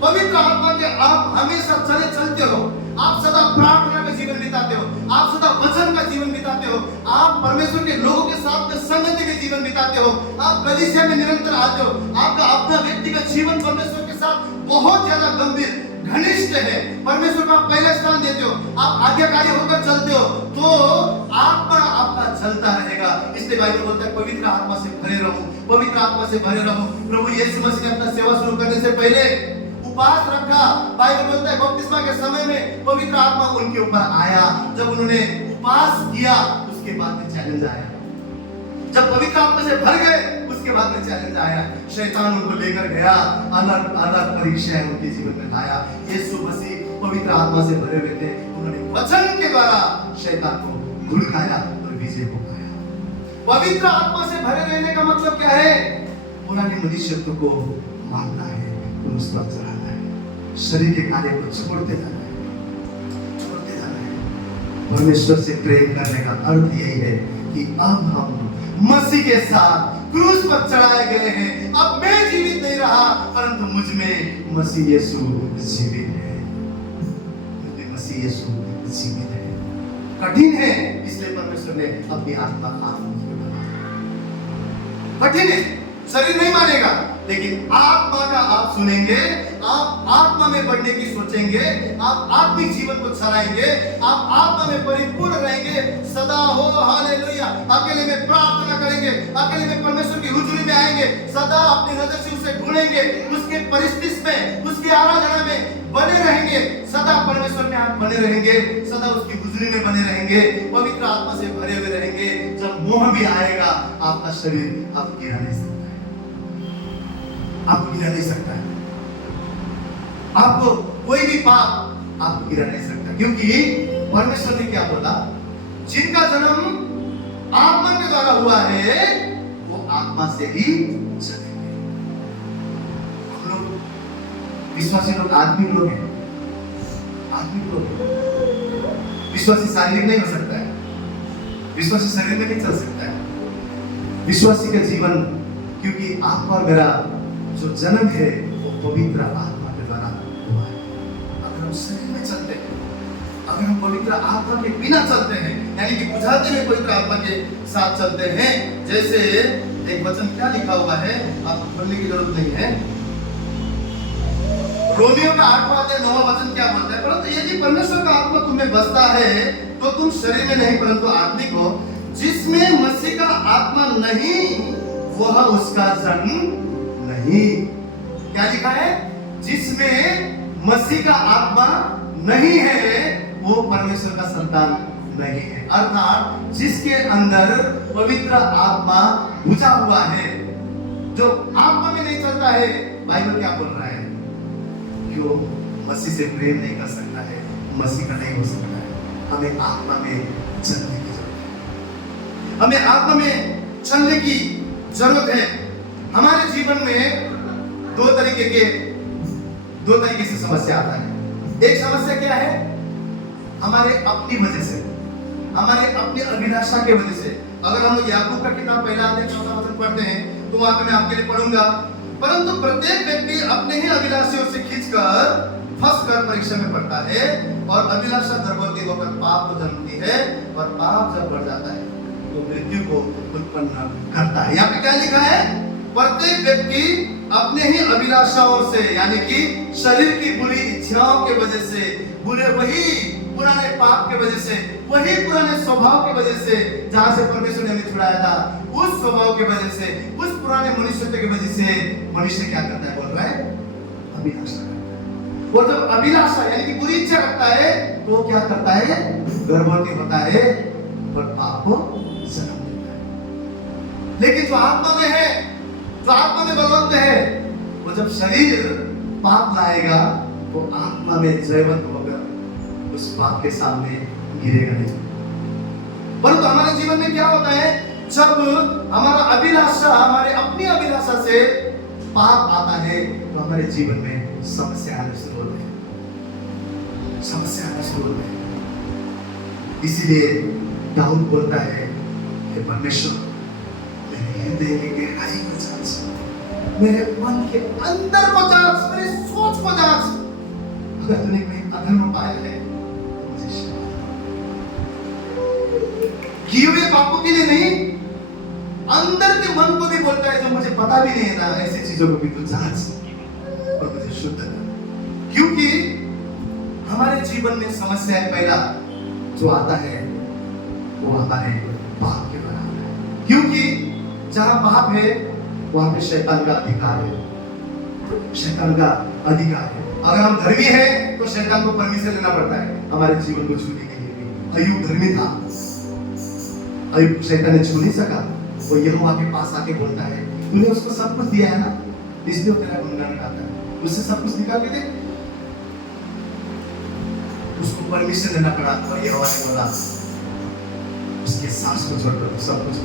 पवित्र आत्मा के आप हमेशा चलते हो, आप सदा प्रार्थना का जीवन बिताते हो, आप सदा वचन का जीवन बिताते हो, आप परमेश्वर के लोगों के साथ में संगति में जीवन बिताते हो, आप कलीसिया में निरंतर आते हो, आपका अपना व्यक्तिगत जीवन परमेश्वर के साथ बहुत ज्यादा गंभीर घनिष्ठ है, परमेश्वर को आप पहले स्थान देते हो, आप आज्ञाकारी होकर चलते हो, तो आत्मा आपका चलता रहेगा। इसलिए बाइबल बोलता है पवित्र आत्मा से भरे रहो, पवित्र आत्मा से भरे रहो। प्रभु यीशु मसीह ने अपना सेवा शुरू करने से पहले उपवास रखा। बाइबल बोलता है बपतिस्मा के समय में पवित्र आत्मा उनके ऊपर आया। जब उन्होंने उपवास किया उसके बाद में चैलेंज आया, जब पवित्र आत्मा से भर गए उसके बाद में चैलेंज आया, शैतान उनको लेकर गया, अलग अलग परीक्षाएं उनके जीवन में लाया। यीशु मसीह पवित्र आत्मा से भरे हुए थे, उन्होंने वचन के द्वारा शैतान को धुलकाया और विजय को पाया। पवित्र आत्मा से भरे रहने का मतलब क्या है? पुराने मनुष्यत्व को मानना है, उस पर चढ़ाना है, शरीर के कार्य को छोड़ते जाना है, छोड़ते जाना है। परमेश्वर से प्रेम करने का अर्थ यही है कि अब हम मसीह के साथ क्रूस पर चढ़ाए गए हैं। अब मैं जीवित नहीं रहा, परंतु मुझ में मसीह यीशु जीवित है, मुझ में मसीह यीशु जीवित है। कठिन है, इसलिए परमेश्वर ने अपनी आत्मा आप मुझ में बनाया। कठिन है, शरीर नहीं मानेगा, लेकिन आत्मा का आप सुनेंगे आप आत्मा में बढ़ने की सोचेंगे, आप आत्मिक जीवन को चलाएंगे, आप आत्मा में परिपूर्ण रहेंगे, सदा हो हालेलुया। अकेले में प्रार्थना करेंगे, अकेले में परमेश्वर की हुजूरी में आएंगे, सदा अपनी नजर से उसे ढूंढेंगे, उसके परिस्थिति में, उसकी आराधना में बने रहेंगे, सदा परमेश्वर में आप बने रहेंगे, सदा उसकी हुजूरी में बने रहेंगे, पवित्र आत्मा से भरे हुए रहेंगे। जब मोह भी आएगा, आपका शरीर आप गिरा नहीं सकता है, आपको गिरा नहीं सकता है, आपको कोई भी पाप आपको गिरा नहीं सकता, क्योंकि परमेश्वर ने क्या बोला, जिनका जन्म आत्मा के द्वारा हुआ है वो आत्मा से ही चलेंगे। हम लोग विश्वासी लोग आत्मिक लोग हैं, आत्मिक लोग हैं। विश्वासी शारीरिक नहीं हो सकता है, विश्वासी शरीर में नहीं चल सकता है। विश्वासी का जीवन, क्योंकि आपका और मेरा जो जन्म है वो पवित्र आत्मा के द्वारा हुआ है। अगर हम शरीर में चलते हैं, अगर हम पवित्र आत्मा के बिना चलते हैं, यानी कि बुझाते हुए पवित्र आत्मा के साथ चलते हैं, जैसे एक वचन क्या लिखा हुआ है, आपको पढ़ने की जरूरत नहीं है, रोमियो का 8वां अध्याय 9वां वचन क्या बोलता है, परंतु यदि परमेश्वर का आत्मा तुम्हें बसता है तो तुम शरीर में नहीं परंतु आत्मिक हो, जिसमें मसीह का आत्मा नहीं वह उसका जन्म नहीं। क्या लिखा है, जिसमें मसीह का आत्मा नहीं है वो परमेश्वर का संतान नहीं है। अर्थात जिसके अंदर पवित्र आत्मा बुझा हुआ है, जो आत्मा में नहीं चलता है, बाइबल क्या बोल रहा है, जो मसीह से प्रेम नहीं कर सकता है, मसीह का नहीं हो सकता है। हमें आत्मा में चलने की जरूरत है, हमें आत्मा में चलने की जरूरत है। हमारे जीवन में दो तरीके से समस्या आता है। एक समस्या क्या है, हमारे अपनी वजह से, हमारे अपनी अभिलाषा के वजह से। अगर हम लोग याकूब का किताब पहला अध्याय 14वां वचन पढ़ते हैं तो वहां पे मैं आपके लिए पढ़ूंगा, परंतु प्रत्येक व्यक्ति अपने ही अभिलाषाओं से खींचकर फंसकर परीक्षा में पड़ता है, और अभिलाषा गर्भवती होकर पाप को जन्मती है, और पाप जब बढ़ जाता है तो मृत्यु को उत्पन्न करता है। यहाँ पे क्या लिखा है, प्रत्येक व्यक्ति अपने ही अभिलाषाओं से, यानी कि शरीर की बुरी इच्छाओं के वजह से, वही पुराने पाप के वजह से, वही पुराने स्वभाव के वजह से, जहां से परमेश्वर ने हमें छुड़ाया था, उस स्वभाव के वजह से, उस पुराने मनुष्यत्व की वजह से मनुष्य क्या करता है, बोल रहा है, अभिलाषा करता है। और जब अभिलाषा यानी कि बुरी इच्छा रखता है तो क्या करता है, गर्भवती होता है और पाप को जन्म देता है। लेकिन जो आत्मा में है, जो आत्मा में बलवंत है, वो जब शरीर पाप लाएगा वो आत्मा में जयवंत होकर उस पाप के सामने गिरेगा नहीं। परंतु हमारे जीवन में क्या होता है, जब हमारा अभिलाषा, हमारे अपनी अभिलाषा से पाप आता है तो हमारे जीवन में समस्या आने शुरू होती है, समस्या आने शुरू होती है। इसीलिए दाऊद बोलता है कि परमेश्वर मेरे हृदय की गहराई को जांच, मेरे मन के अंदर को जांच, मेरी सोच को जांच, अगर तूने कोई अधर्म पाया है तो मुझे क्षमा कर। किए हुए पापों के लिए नहीं, अंदर के मन को भी बोलता है, जो मुझे पता भी नहीं है ना, ऐसी चीजों को भी तू जांच और मुझे शुद्ध कर। क्योंकि हमारे जीवन में समस्या है, पहला जो आता है वो हमारे पाप के द्वारा आता है। क्योंकि जहां पाप है वहां पे शैतान का अधिकार है, शैतान का अधिकार है। अगर हम धर्मी हैं तो शैतान को परमिशन लेना पड़ता है हमारे जीवन को छूने के लिए भी। अय्यूब धर्मी था, अय्यूब शैतान ने छू नहीं सका, वो यहोवा के पास आके बोलता है, तूने उसको सब कुछ दिया है ना, इसलिए वो तेरा गुणगान गाता है, उससे सब कुछ निकाल के दे। उसको परमिशन लेना पड़ा और यहोवा ने बोला उसके सांस को छोड़कर सब कुछ।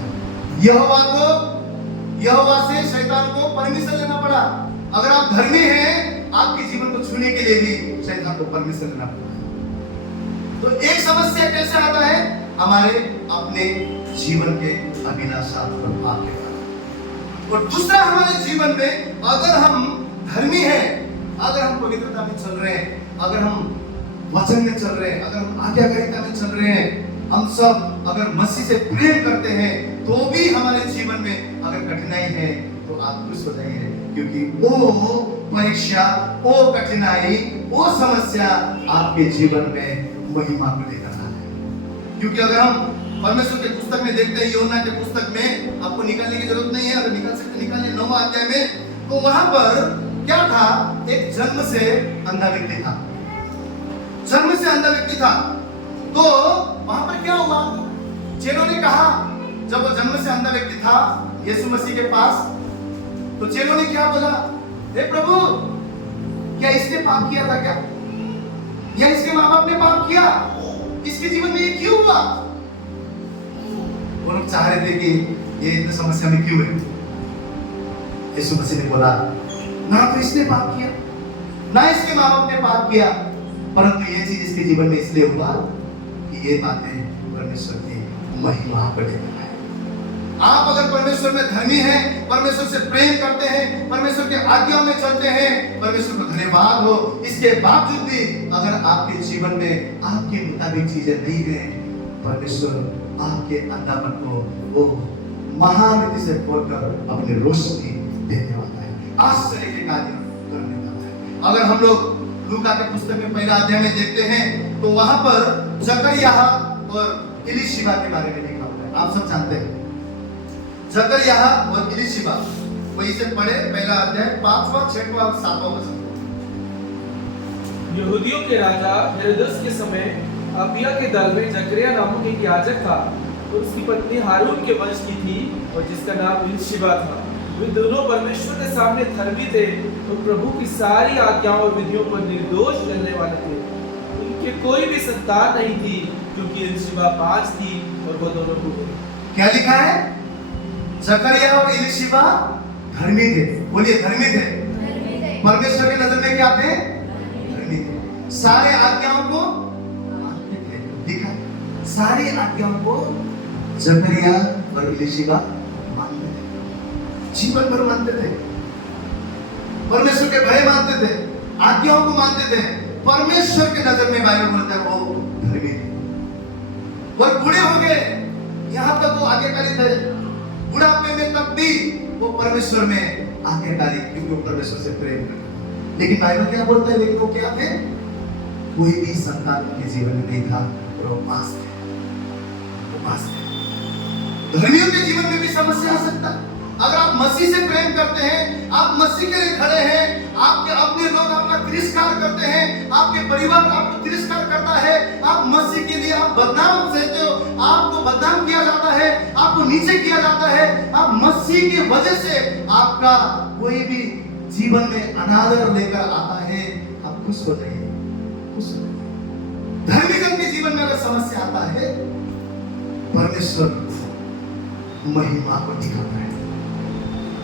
यहोवा से शैतान को परमिशन लेना पड़ा। अगर आप धर्मी हैं, आपके जीवन को छूने के लिए भी शैतान को परमिशन लेना पड़ा। तो एक समस्या कैसे आता है, हमारे अपने जीवन के अभिलाषा और पाप के कारण। और दूसरा, हमारे जीवन में अगर हम धर्मी हैं, अगर हम पवित्रता में चल रहे हैं, अगर हम वचन में चल रहे हैं, अगर हम आज्ञाकारिता में चल रहे हैं, हम सब अगर मसीह से प्रेम करते हैं, तो भी हमारे जीवन में अगर कठिनाई है तो आप खुश हो जाइए, क्योंकि वो परीक्षा, वो कठिनाई, वो समस्या आपके जीवन में महिमा को लेकर आ है। क्योंकि अगर हम परमेश्वर के पुस्तक में देखते हैं, योना के पुस्तक में, आपको निकालने की जरूरत नहीं है, अगर निकाल सकते निकालिए 9वां अध्याय में, तो वहां पर क्या था, एक जन्म से अंधा व्यक्ति था, जन्म से अंधा व्यक्ति था। तो वहां पर क्या हुआ, चेलों ने कहा, जब वो जन्म से अंधा व्यक्ति था यीशु मसीह के पास, तो चेलों ने क्या बोला, हे प्रभु, क्या इसने पाप किया था क्या, या इसके माँ बाप ने पाप किया, इसके जीवन में ये क्यों हुआ? वो लोग चाह रहे थे कि ये इतनी समस्या में क्यों है। यीशु मसीह ने बोला, ना तो इसने पाप किया, ना इसके माँ बाप ने पाप किया, परंतु ये चीज इसके जीवन में इसलिए हुआ कि ये बातें परमेश्वर की महिमा को लेकर है। आप अगर परमेश्वर में धर्मी हैं, परमेश्वर से प्रेम करते हैं, परमेश्वर के आज्ञाओं में चलते हैं, परमेश्वर को धन्यवाद हो, इसके बावजूद भी अगर आपके जीवन में आपके मुताबिक चीजें नहीं हैं, परमेश्वर आपके अंधापन को वो महानिधि से खोलकर अपनी रोशनी देने वाला है, आश्चर्य के कार्य करने वाला है। अगर हम लोग लूका के पुस्तक में पहला अध्याय में देखते हैं, तो वहां पर जकरिया और इलीशिबा के बारे में लिखा हुआ है, आप सब जानते हैं, जकरिया और इलीशिबा। वहीं से पढ़े पहला अध्याय 5वां 6वां और 7वां वचन। यहूदियों के राजा हेरोदेस के समय अबिया के दल में जकरिया नामक एक याजक था, और उसकी पत्नी हारून के वंश की थी, और जिसका नाम इलीशिबा था। वे दोनों परमेश्वर के सामने धर्मी थे, तो प्रभु की सारी आज्ञाओं और विधियों पर निर्दोष चलने वाले थे। उनके कोई भी संतान नहीं थी, क्योंकि इलीशिबा 5 थी और वो दोनों को गई। क्या लिखा है, जकरिया और इलीशिबा धर्मी थे, बोलिए धर्मी थे, परमेश्वर के नजर में क्या थे, धर्मी थे, सारे आज्ञाओं को मानते थे। लिखा, सारी आज्ञाओं को जकरिया और इलीशिबा मानते थे, जीवन भर मानते थे, परमेश्वर के भय मानते थे, आज्ञाओं को मानते थे, परमेश्वर के नजर में बाइबल बोलता है वो धर्मी थे। और बूढ़े हो गए, यहां तक वो आज्ञाकारी थे, बुढ़ापे में तक भी वो परमेश्वर में आज्ञाकारी, क्योंकि वो परमेश्वर से प्रेम करते। लेकिन बाइबल क्या बोलता है, लेकिन वो क्या थे, कोई भी संतान उनके जीवन में नहीं था, और वो पास थे, वो पास थे। धर्मियों के जीवन में भी समस्या आ सकता है। अगर आप मसीह से प्रेम करते हैं, आप मसीह के लिए खड़े हैं, आपके अपने लोग आपका तिरस्कार करते हैं, आपके परिवार आपको तिरस्कार करता है, आप मसीह के लिए आप बदनाम सहते हो, आपको बदनाम किया जाता है, आपको नीचे किया जाता है, आप मसीह की वजह से आपका कोई भी जीवन में अनादर लेकर आता है, आप खुश हो जाइए, खुश हो जाइए। धर्मीजन के जीवन में अगर समस्या आता है, परमेश्वर महिमा को दिखाता है,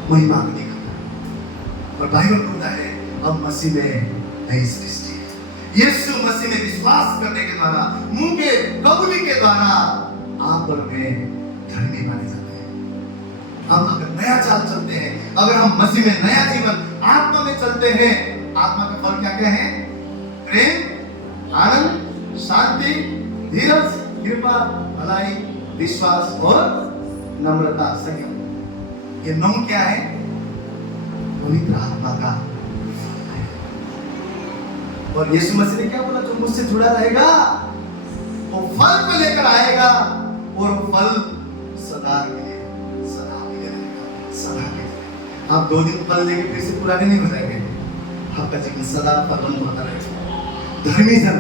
महिमा को दिखाता है। और बाइबल बोलता है अब मसीह में नई सृष्टि है। यीशु मसीह में विश्वास करने के द्वारा, मुंह के कबूली के द्वारा आप और मैं धर्मी माने जाते हैं। हम अगर नया चाल चलते हैं, अगर हम मसीह में नया जीवन आत्मा में चलते हैं, आत्मा का फल क्या क्या है, प्रेम, आनंद, शांति, धीरज, कृपा, भलाई, विश्वास और नम्रता, संयम। ये 9 क्या है, पवित्र आत्मा का फल है। और यीशु मसीह ने क्या बोला, जो मुझसे जुड़ा रहेगा वो फल को लेकर आएगा, और वो फल सदा के लिए, सदा के लिए रहेगा, सदा के लिए। आप 2 दिन फल लेके फिर से पुराने नहीं हो जाएंगे, आपका जीवन सदा फलवंत होता रहेगा। धर्मीजन,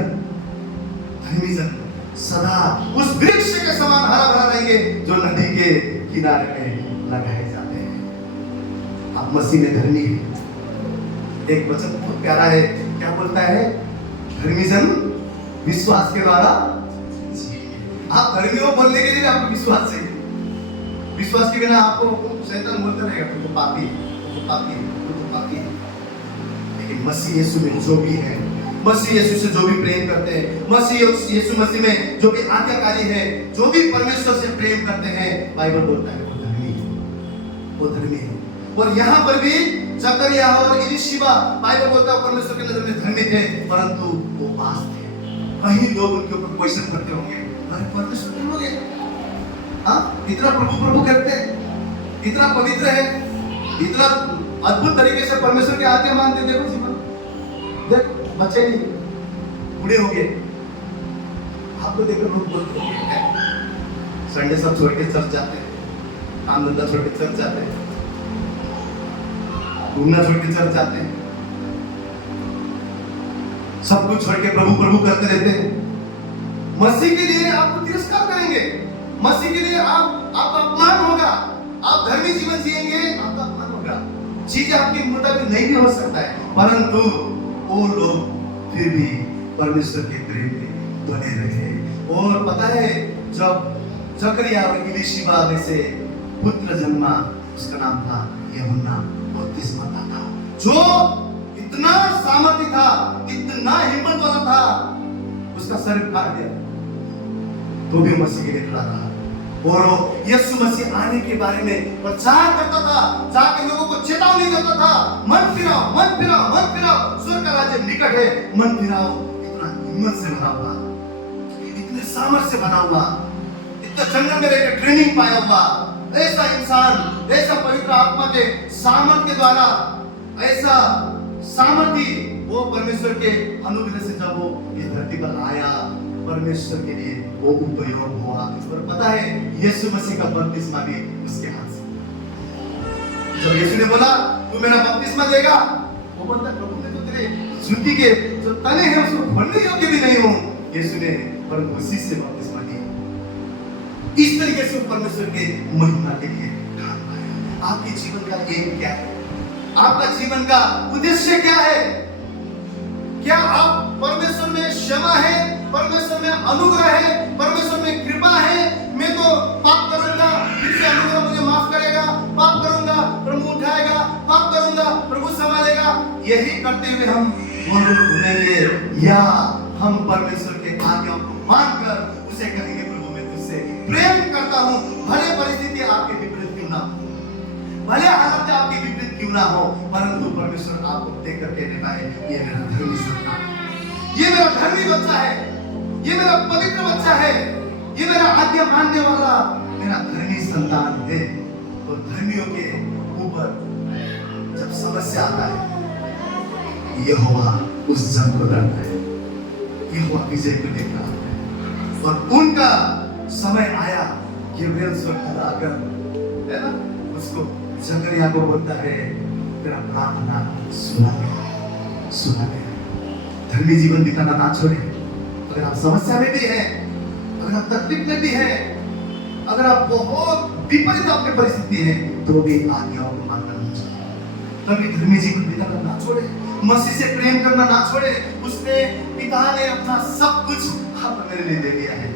धर्मीजन सदा उस वृक्ष के समान हरा भरा रहेंगे जो नदी के किनारे में लगाए जाते हैं। आप मसीह में धर्मी हैं। एक वचन बहुत प्यारा है, क्या बोलता है, धर्मीजन विश्वास के द्वारा। आप धर्मी हो बोलने के लिए आपको विश्वास चाहिए। विश्वास के बिना आपको शैतान बोलता रहेगा तुम तो पापी, तुम तो पापी, तुम तो पापी। लेकिन मसीह यीशु में जो भी है, मसीह यीशु से जो भी प्रेम करते हैं, मसीह यीशु मसीह में जो भी आज्ञाकारी है, जो भी परमेश्वर से प्रेम करते हैं, बाइबल बोलता है वो धर्मी है, वो धर्मी है। और यहाँ पर भी जकरिया और इलीशिबा, बाइबल बोलता है परमेश्वर के नजर में धर्मी थे, परंतु वो पास थे। कहीं लोग उनके ऊपर क्वेश्चन करते होंगे, अरे परमेश्वर क्यों हो गए, हाँ इतना प्रभु प्रभु करते हैं, इतना पवित्र है, इतना अद्भुत तरीके से परमेश्वर की आज्ञा मानते। देखो जीवन, देखो बच्चे नहीं, बूढ़े हो गए, आपको देखकर लोग बोलते हैं संडे सब छोड़ के चर्च जाते हैं, काम धंधा छोड़ के चर्च जाते हैं, घूमना छोड़ के चर्च जाते हैं, सब कुछ छोड़ के प्रभु प्रभु करते रहते हैं। मसीह के लिए आपको तिरस्कार करेंगे, मसीह के लिए आपका अपमान होगा, आप धर्मी जीवन जिएंगे, आपका अपमान होगा, चीजें आपके मुताबिक नहीं भी हो सकता है, परंतु वो लोग फिर भी परमेश्वर के प्रेम में बने रहे। और पता है जब जकरिया और इलीशिबा में से पुत्र जन्मा, उसका नाम था यूहन्ना बपतिस्मा था, जो इतना सामर्थ्य था, इतना हिम्मत वाला था, उसका सर काट दिया तो भी मसीह के लिए खड़ा रहा। और यीशु मसीह आने के बारे में प्रचार करता था, जाके लोगों को चेतावनी देता था, मन फिराओ, मन फिराओ, मन फिराओ, स्वर्ग का राज्य निकट है, मन फिराओ। इतना हिम्मत से बना हुआ, इतने सामर्थ्य से बना हुआ, इतना जंगल में रहकर ट्रेनिंग पाया हुआ ऐसा इंसान, ऐसा पवित्र आत्मा के सामर्थ्य के द्वारा, ऐसा सामर्थ्य वो परमेश्वर के अनुग्रह से जब वो इस धरती पर आया, परमेश्वर के लिए वो उपयोग हुआ। और पता है यीशु मसीह का बपतिस्मा भी उसके हाथ से। जब यीशु ने बोला तू मेरा बपतिस्मा देगा, वो बोलता प्रभु मैं तो तेरे जूती के जो तने हैं उसको खोलने योग्य भी नहीं हूं। यीशु ने परंतु उसी से बपतिस्मा दिया। इस तरीके से परमेश्वर के महिमा के लिए काम आया। आपके जीवन का एम क्या है? आपका जीवन का उद्देश्य क्या है? क्या आप परमेश्वर में क्षमा है, परमेश्वर में अनुग्रह है, परमेश्वर में कृपा है? मैं तो पाप करूंगा, फिर से अनुग्रह मुझे माफ करेगा, पाप करूंगा प्रभु उठाएगा, पाप करूंगा प्रभु संभालेगा, यही करते हुए हम घूमेंगे, या हम परमेश्वर के आज्ञाओं को मानकर उसे कहेंगे प्रभु मैं तुझसे प्रेम करता हूं, भले परिस्थिति आपके विपरीत क्यों ना हो, भले हालत आपके विपरीत क्यों ना हो, परंतु परमेश्वर आपको देखकर कहने पाए ये मेरा धर्मी संतान, ये मेरा धर्मी बच्चा है, ये मेरा पवित्र बच्चा है, ये मेरा आज्ञा मानने वाला मेरा धर्मी संतान है। तो धर्मियों के ऊपर जब समस्या आता है, यहोवा उस जंग को लड़ता है, यहोवा विजय को लेकर आता है। और उनका समय आया कि वे स्वर्ग आकर है ना उसको जकरिया को बोलता है तेरा प्रार्थना सुना गया, सुना गया। धर्मी जीवन बिताना ना छोड़े। अगर आप समस्या में भी हैं, अगर आप तकलीफ में भी हैं, अगर आप बहुत विपरीत आपकी परिस्थिति है, तो भी आज्ञाओं को मानना ना छोड़े। कभी धर्मी जीवन बिताना ना छोड़े, मसीह से प्रेम करना ना छोड़े। उसने पिता ने अपना सब कुछ आप मेरे लिए दे दिया है,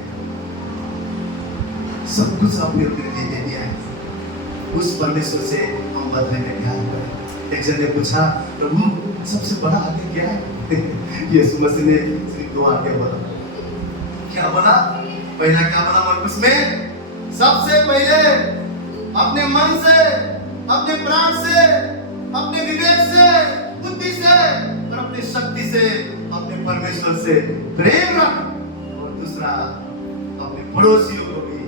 सब कुछ आपने मेरे लिए दे दिया है। उस परमेश्वर से हम बदले में क्या करें? एक जन ने पूछा प्रभु सबसे बड़ा आज्ञा क्या है? यीशु मसीह ने सिर्फ दो आज्ञा बोला। क्या बोला? पहला क्या बोला मरकुस में? सबसे पहले अपने मन से, अपने प्राण से, अपने विवेक से, बुद्धि से और अपनी शक्ति से अपने परमेश्वर से प्रेम रख। और दूसरा अपने पड़ोसियों को भी,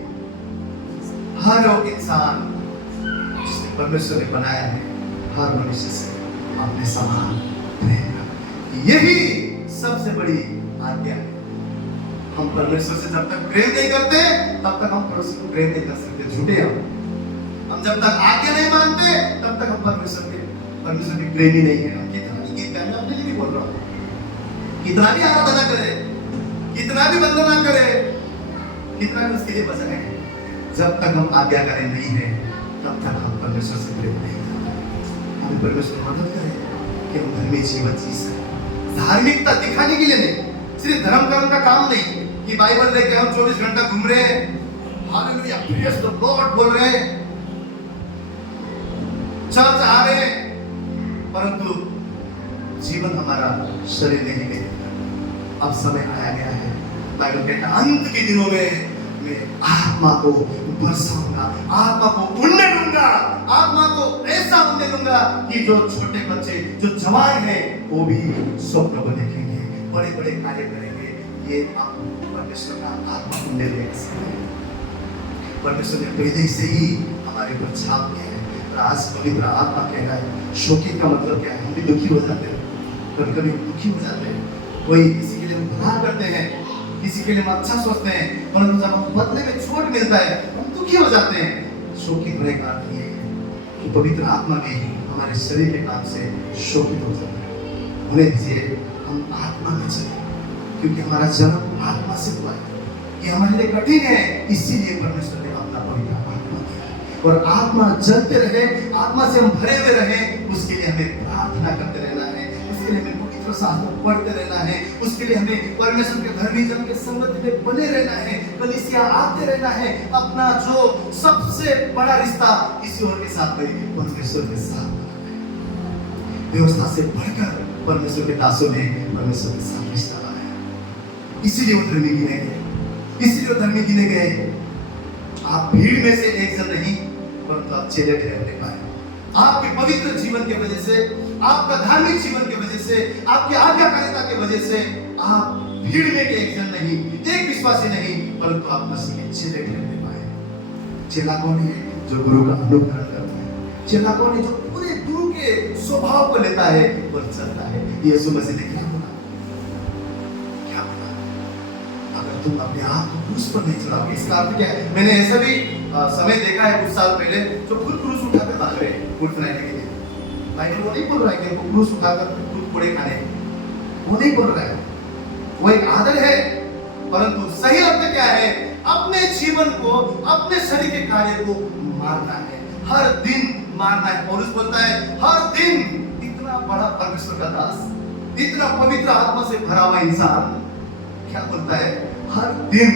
हर वो इंसान जिसने परमेश्वर ने बनाया है, हर मनुष्य से अपने समान प्रेम रख। यही सबसे बड़ी आज्ञा है। हम परमेश्वर से जब तक प्रेम नहीं करते तब तक हम पड़ोसी को प्रेम नहीं कर सकते। झूठे हम जब तक आज्ञा नहीं मानते तब तक हम परमेश्वर की प्रेमी नहीं है। हम कितना भी गीत गाए, मैं अपने लिए भी बोल रहा हूँ, कितना भी आराधना करे, कितना भी वंदना करे, कितना भी उसके लिए बजाए, जब तक हम आज्ञाकारी नहीं है तब तक हम परमेश्वर से प्रेम नहीं करते। हमें परमेश्वर मदद करे कि हम धर्मी जीवन जी सकें। धार्मिकता दिखाने के लिए नहीं, सिर्फ धर्म कर्म का काम नहीं कि बाइबल लेके हम 24 घंटा घूम रहे हैं, हालेलुया प्रेज द लॉर्ड बोल रहे हैं, चर्च आ रहे हैं, परंतु जीवन हमारा शरीर नहीं लेगा। अब समय आया गया है, बाइबल कहता है अंत के दिनों में मैं आत्मा को बरसाऊंगा, आत्मा को उड़ने दूंगा, आत्मा को ऐसा उड़ने दूंगा कि जो छोटे बच्चे, जो जवान हैं, वो भी स्वप्न को देखेंगे, बड़े बड़े कार्य करेंगे। ये आप परमेश्वर का आत्मा उड़ने देख सकते हैं। परमेश्वर ने पहले से ही हमारे ऊपर छाप दिया है, और आज पवित्र आत्मा कह रहा है शोकित का मतलब क्या है? हम भी दुखी हो जाते हैं, कभी कभी दुखी हो जाते हैं। कोई किसी के लिए हम भला करते हैं, किसी के लिए हम अच्छा सोचते हैं, परंतु जब हम बदले में चोट मिलता है हम दुखी हो जाते हैं। शोकित होने का अर्थ ये है कि पवित्र आत्मा भी हमारे शरीर के काम से शोकित हो जाता है। उन्हें दीजिए हम आत्मा में चले, क्योंकि हमारा जन्म आत्मा से हुआ है। ये हमारे लिए कठिन है, इसीलिए परमेश्वर ने अपना पवित्र आत्मा दिया है। और आत्मा जलते रहे, आत्मा से हम भरे हुए रहे, उसके लिए हमें प्रार्थना करते रहना है, उसके लिए हमें पवित्र शास्त्र पढ़ते रहना है, उसके लिए हमें परमेश्वर के धर्मी जन के संगति में बने रहना है, कलीसिया आते रहना है। अपना जो सबसे बड़ा रिश्ता ईश्वर के साथ है, परमेश्वर के साथ बनाना है। व्यवस्था से बढ़कर परमेश्वर के दासों ने परमेश्वर के साथ रिश्ता बनाया, इसीलिए वो धर्मी गिने गए, इसलिए वो धर्मी गिने गए। आप भीड़ में से एक जन नहीं, परंतु आप चेले ठहरने पाए। आपके पवित्र जीवन की वजह से, आपका धार्मिक जीवन की वजह से, आपकी आज्ञाकारिता की वजह से आप भीड़ में के एक जन नहीं, एक विश्वासी नहीं, परंतु आप मसीह के चेले ठहरने पाए। चेला कौन है? जो गुरु का अनुकरण करता है। चेला कौन है? जो पूरे गुरु के स्वभाव को लेता है और चलता है। यीशु मसीह ने क्या बोला? क्या बोला? अगर तुम अपने आप को क्रूस पर नहीं चढ़ाओगे, इसका अर्थ क्या है? मैंने ऐसा भी समय देखा है कुछ साल पहले, जो खुद क्रूस उठाकर भाग रहे हैं फूड बनाने के लिए। बाइबल वो नहीं बोल रहा है कि उनको क्रूस उठाकर खुद कोड़े खाने, वो नहीं बोल रहा है। वो एक आदर है, परंतु सही अर्थ क्या है? अपने जीवन को, अपने शरीर के कार्य को मारना है, हर दिन मारना है। पौलुस बोलता है हर दिन। इतना बड़ा परमेश्वर का दास, इतना पवित्र आत्मा से भरा हुआ इंसान क्या बोलता है? हर दिन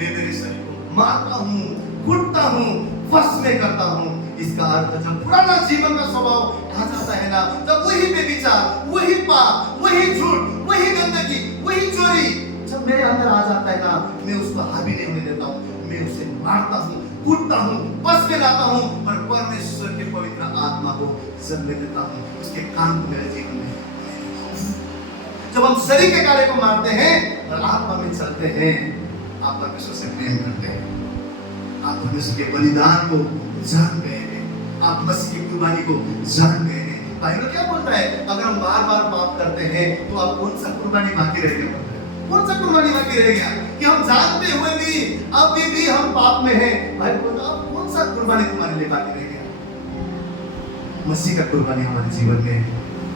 मैं मेरे शरीर को मारता हूँ, घुटता हूँ, वश में करता हूँ। इसका अर्थ जब पुराना जीवन का स्वभाव आ जाता है ना, तब वही बेविचार, वही पाप, वही झूठ, वही गंदगी, वही चोरी जब मेरे अंदर आ जाता है ना, मैं उसको हावी नहीं होने देता हूँ, मैं उसे मारता हूँ, कूटता हूँ, बस में लाता हूँ और परमेश्वर के पवित्र आत्मा को जन्म देता हूँ, उसके काम को मेरे जीवन में। जब हम शरीर के कार्य को मारते हैं और आत्मा में चलते हैं, आप परमेश्वर से प्रेम करते हैं, आप परमेश्वर के बलिदान को जान गए हैं, आप मसीह की कुर्बानी को जान गए हैं। बाइबल क्या बोलता है? अगर हम बार बार पाप करते हैं तो आप कौन सा कुर्बानी बाकी रह गया? कौन सा कुर्बानी बाकी रह गया? कि हम जानते हुए भी अभी भी हम पाप में हैं। भाई बोलता आप कौन सा कुर्बानी तुम्हारे लिए बाकी रह गया? मसीह का कुर्बानी हमारे जीवन में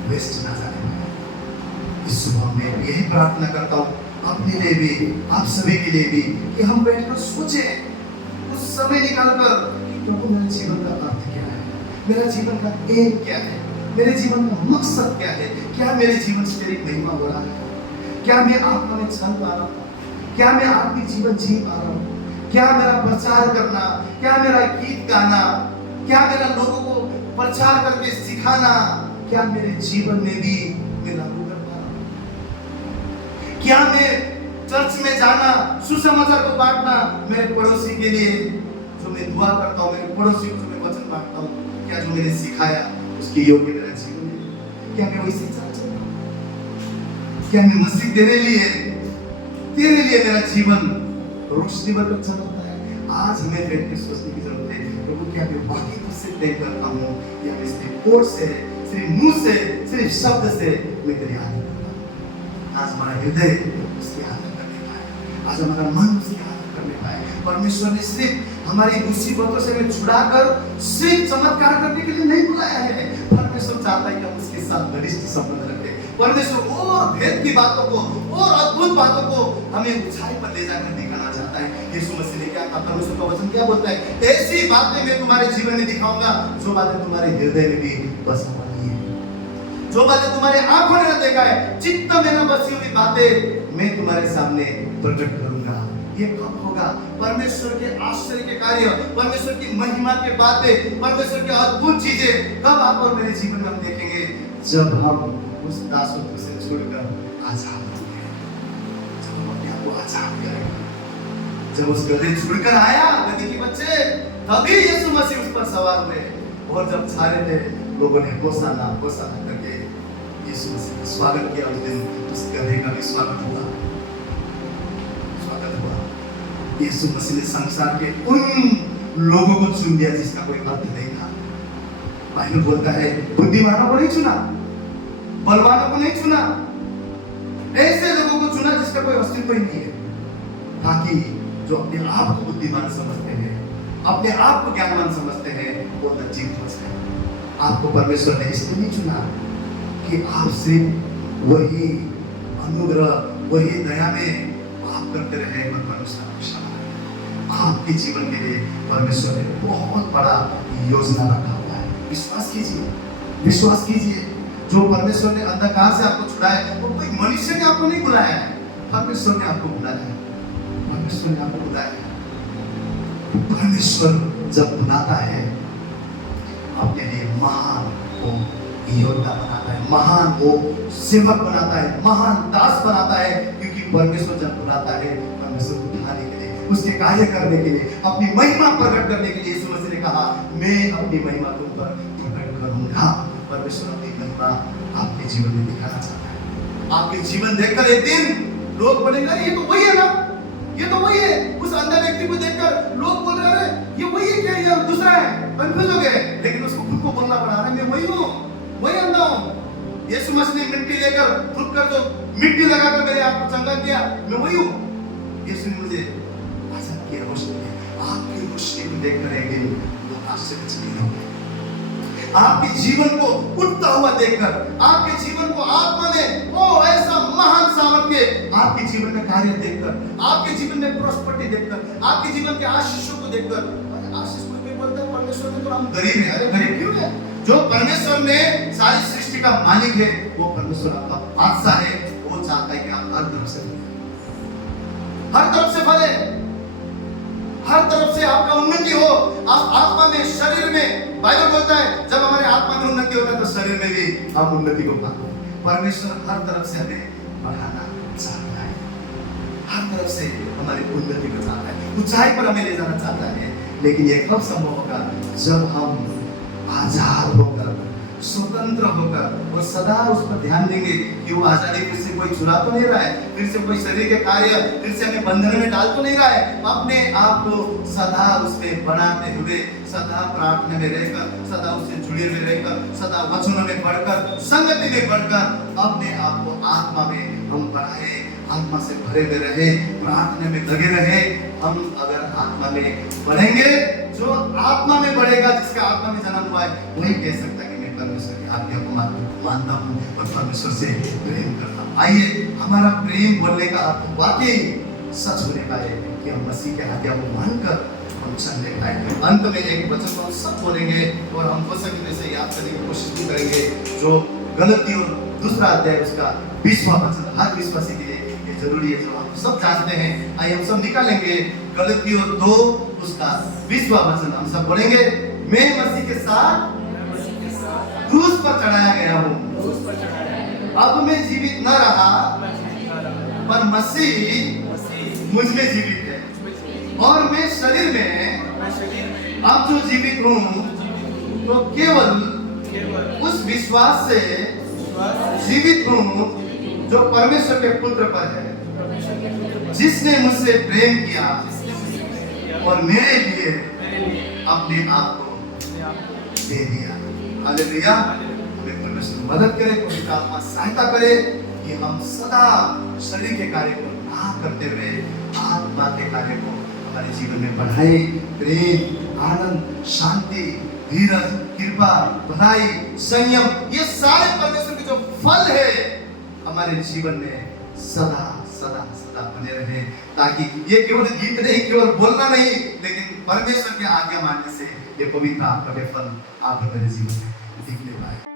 वेस्ट ना जाने पाए। इस सुबह में यही प्रार्थना करता हूँ अपने लिए भी, आप सभी के लिए भी, कि हम बैठकर सोचें, उस समय निकालकर कि प्रभु मेरे जीवन का अर्थ क्या है, मेरा जीवन का एम क्या है, मेरे जीवन का मकसद क्या है, क्या मेरे जीवन से तेरी महिमा हो रहा है, क्या मैं आत्मा में चल पा रहा हूँ, क्या मैं आत्मिक जीवन जी पा रहा हूँ, क्या मेरा प्रचार करना, क्या मेरा गीत गाना, क्या मेरा लोगों को प्रचार करके सिखाना, क्या मेरे जीवन में भी मैं लागू कर पा रहा हूँ, क्या मैं चर्च में जाना, सुसमाचार को बांटना, मेरे पड़ोसी के लिए जो मैं दुआ करता हूँ, मेरे पड़ोसी को जो मैं वचन बांटता हूँ, क्या जो मैंने सिखाया उसके योग्य मेरा जीवन है? क्या मैं वैसे चल सकता हूँ? क्या मैं मसीह तेरे लिए मेरा जीवन रोशनी बनकर चलता है? आज हमें बैठ के सोचने की जरूरत है, प्रभु क्या मैं वाकई तुझसे प्रेम करता हूँ, या मैं सिर्फ ओर से, सिर्फ मुंह से, सिर्फ शब्द से मैं तेरी आदर करता हूँ? आज हमारा हृदय उसकी आदर करने पाए, आज हमारा मन उसकी आदर करने पाए। परमेश्वर ने सिर्फ हमारी मुसीबतों से हमें छुड़ाकर सिर्फ चमत्कार करने के लिए नहीं बुलाया है। परमेश्वर चाहता है कि हम उसके साथ घनिष्ठ संबंध रखें। परमेश्वर और भेद की बातों को और अद्भुत बातों को हमें ऊंचाई पर ले जाकर दिखाना चाहता है। यीशु मसीह ने क्या कहा? परमेश्वर का वचन क्या बोलता है? ऐसी बातें मैं तुम्हारे जीवन में दिखाऊंगा जो बातें तुम्हारे हृदय में भी बस वाली है, जो बातें तुम्हारे आंखों ने देखा है, चित्त में न बसी हुई बातें मैं तुम्हारे सामने प्रकट करूंगा। ये कब होगा? परमेश्वर के आश्चर्य के कार्य, परमेश्वर की महिमा के बातें, परमेश्वर की अद्भुत चीजें कब आप और मेरे जीवन में हम देखेंगे? जब हम उस दासत्व से छूटकर आजाद होंगे, जब हम अपने आप को आजाद करेंगे। जब उस गधे छुड़कर आया, गधे के बच्चे, तभी यीशु मसीह उस पर सवार हुए, और जब छारे थे लोगों ने होशाना होशाना करके यीशु मसीह का स्वागत किया। उस दिन उस गधे का भी स्वागत हुआ। यीशु मसीह ने संसार के उन लोगों को चुन लिया जिसका कोई अर्थ नहीं था। बाइबल बोलता है बुद्धिमानों को नहीं चुना, बलवानों को नहीं चुना, ऐसे लोगों को चुना जिसका कोई अस्तित्व ही नहीं है, ताकि जो अपने आप को बुद्धिमान समझते हैं, अपने आप को ज्ञानवान समझते हैं, वो लज्जित हो जाए। आपको परमेश्वर ने इसलिए नहीं चुना कि आप सिर्फ वही अनुग्रह, वही दया में आप करते रहे, और परमेश्वर आपके जीवन के लिए परमेश्वर ने बहुत बड़ा योजना रखा हुआ है। विश्वास कीजिए, विश्वास कीजिए। जो परमेश्वर ने अंधकार से आपको छुड़ाया, वो कोई मनुष्य ने आपको नहीं बुलाया है, परमेश्वर ने आपको बुलाया है, परमेश्वर ने आपको बुलाया है। परमेश्वर जब बुलाता है अपने लिए महान वो योद्धा बनाता है, महान वो सेवक बनाता है, महान दास बनाता है, क्योंकि परमेश्वर जब बुलाता है, परमेश्वर उठाने के लिए, उसके कार्य करने के लिए, अपनी महिमा प्रकट करने के लिए, यीशु मसीह ने कहा मैं अपनी महिमा तुम पर प्रकट करूंगा। परमेश्वर अपनी महिमा आपके जीवन में दिखाना चाहता है। आपके जीवन देखकर एक दिन लोग बोलेंगे ये तो वही है ना, ये तो वही है। उस अंधे व्यक्ति को देखकर लोग बोल रहे हैं ये वही है क्या, ये दूसरा है, कंफ्यूज हो गए, लेकिन उसको खुद को बोलना पड़ा रहा है मैं वही हूँ, वही अंधा हूँ। यीशु मसीह ने मिट्टी लेकर खुद कर जो मिट्टी लगाकर मेरे आप को चंगा किया, मैं वही हूँ। यीशु ने मुझे आजाद किया, रोशनी दी। आपकी रोशनी को देखकर एक दिन लोग आश्चर्यचकित होंगे। आपके जीवन को उठता हुआ देखकर, आपके जीवन को आत्मा में वो ऐसा महान सामर्थ्य आपके जीवन में कार्य देखकर, आपके जीवन में प्रॉस्पेरिटी देखकर, आपके जीवन के आशीषों को देखकर, आशीष को भी बोलते हैं परमेश्वर में तो हम गरीब हैं। अरे गरीब क्यों है? जो परमेश्वर ने सारी सृष्टि का मालिक है, वो परमेश्वर आपका बादशाह है, वो चाहता है कि आप हर तरफ से फले, हर तरफ से आपका उन्नति हो। आप आत्मा में, शरीर में, बाइबल बोलता है जब हमारे आत्मा में उन्नति होता है तो शरीर में भी हम उन्नति को पाते हैं। परमेश्वर हर तरफ से हमें बढ़ाना चाहता है, हर तरफ से हमारी उन्नति को चाहता है, ऊंचाई पर हमें ले जाना चाहता है। लेकिन ये कब संभव होगा? जब हम आजाद होकर, स्वतंत्र होकर और सदा उस पर ध्यान देंगे कि वो आजादी फिर से कोई चुरा तो नहीं रहा है, फिर से कोई शरीर के कार्य फिर से हमें बंधन में डाल तो नहीं रहा है। अपने आप को सदा उसमें बनाते हुए, सदा प्रार्थना में रहकर, सदा उससे जुड़े हुए रहकर, सदा वचनों में बढ़कर, संगति में बढ़कर अपने आप को आत्मा में हम बढ़ाए, आत्मा से भरे हुए रहे, प्रार्थना में लगे रहे। हम अगर आत्मा में बढ़ेंगे, जो आत्मा में बढ़ेगा, जिसका आत्मा में जन्म हुआ है, वही कह सकता है कि मैं परमेश्वर की आज्ञा को मानता हूँ और परमेश्वर से प्रेम करता हूँ। आइए हमारा प्रेम बोलने का अर्थ वाकई सच होने का है कि हम मसीह के आज्ञा को मानकर हम चलने पाए। अंत में एक वचन को हम सब बोलेंगे और हम हो सके वैसे याद करने की कोशिश भी करेंगे, जो गलतियों 2 अध्याय उसका 20वां वचन हर विश्वासी के लिए ये जरूरी है, जो हम सब जानते हैं। आइए हम सब निकालेंगे गलतियों 2 उसका 20वां वचन हम सब बोलेंगे। मैं मसीह के साथ क्रूस पर चढ़ाया गया हूँ, अब मैं जीवित न रहा पर मसीह मुझ में जीवित है, और मैं शरीर में अब जो जीवित हूँ तो केवल उस विश्वास से जीवित हूँ जो परमेश्वर के पुत्र पर है, जिसने मुझसे प्रेम किया और मेरे लिए अपने आप को दे दिया। हालेलुया। हमें परमेश्वर मदद करे, पवित्र आत्मा सहायता करे कि हम सदा शरीर के कार्य को ना करते हुए आत्मा के कार्य को हमारे जीवन में बढ़ाए। प्रेम, आनंद, शांति, धीरज, कृपा, भलाई, संयम, ये सारे परमेश्वर के जो फल है हमारे जीवन में सदा सदा सदा बने रहे, ताकि ये केवल गीत नहीं, केवल बोलना नहीं, लेकिन परमेश्वर की आज्ञा मानने से ये पवित्र आत्मा के फल आप मेरे जीवन में दिखने पाए।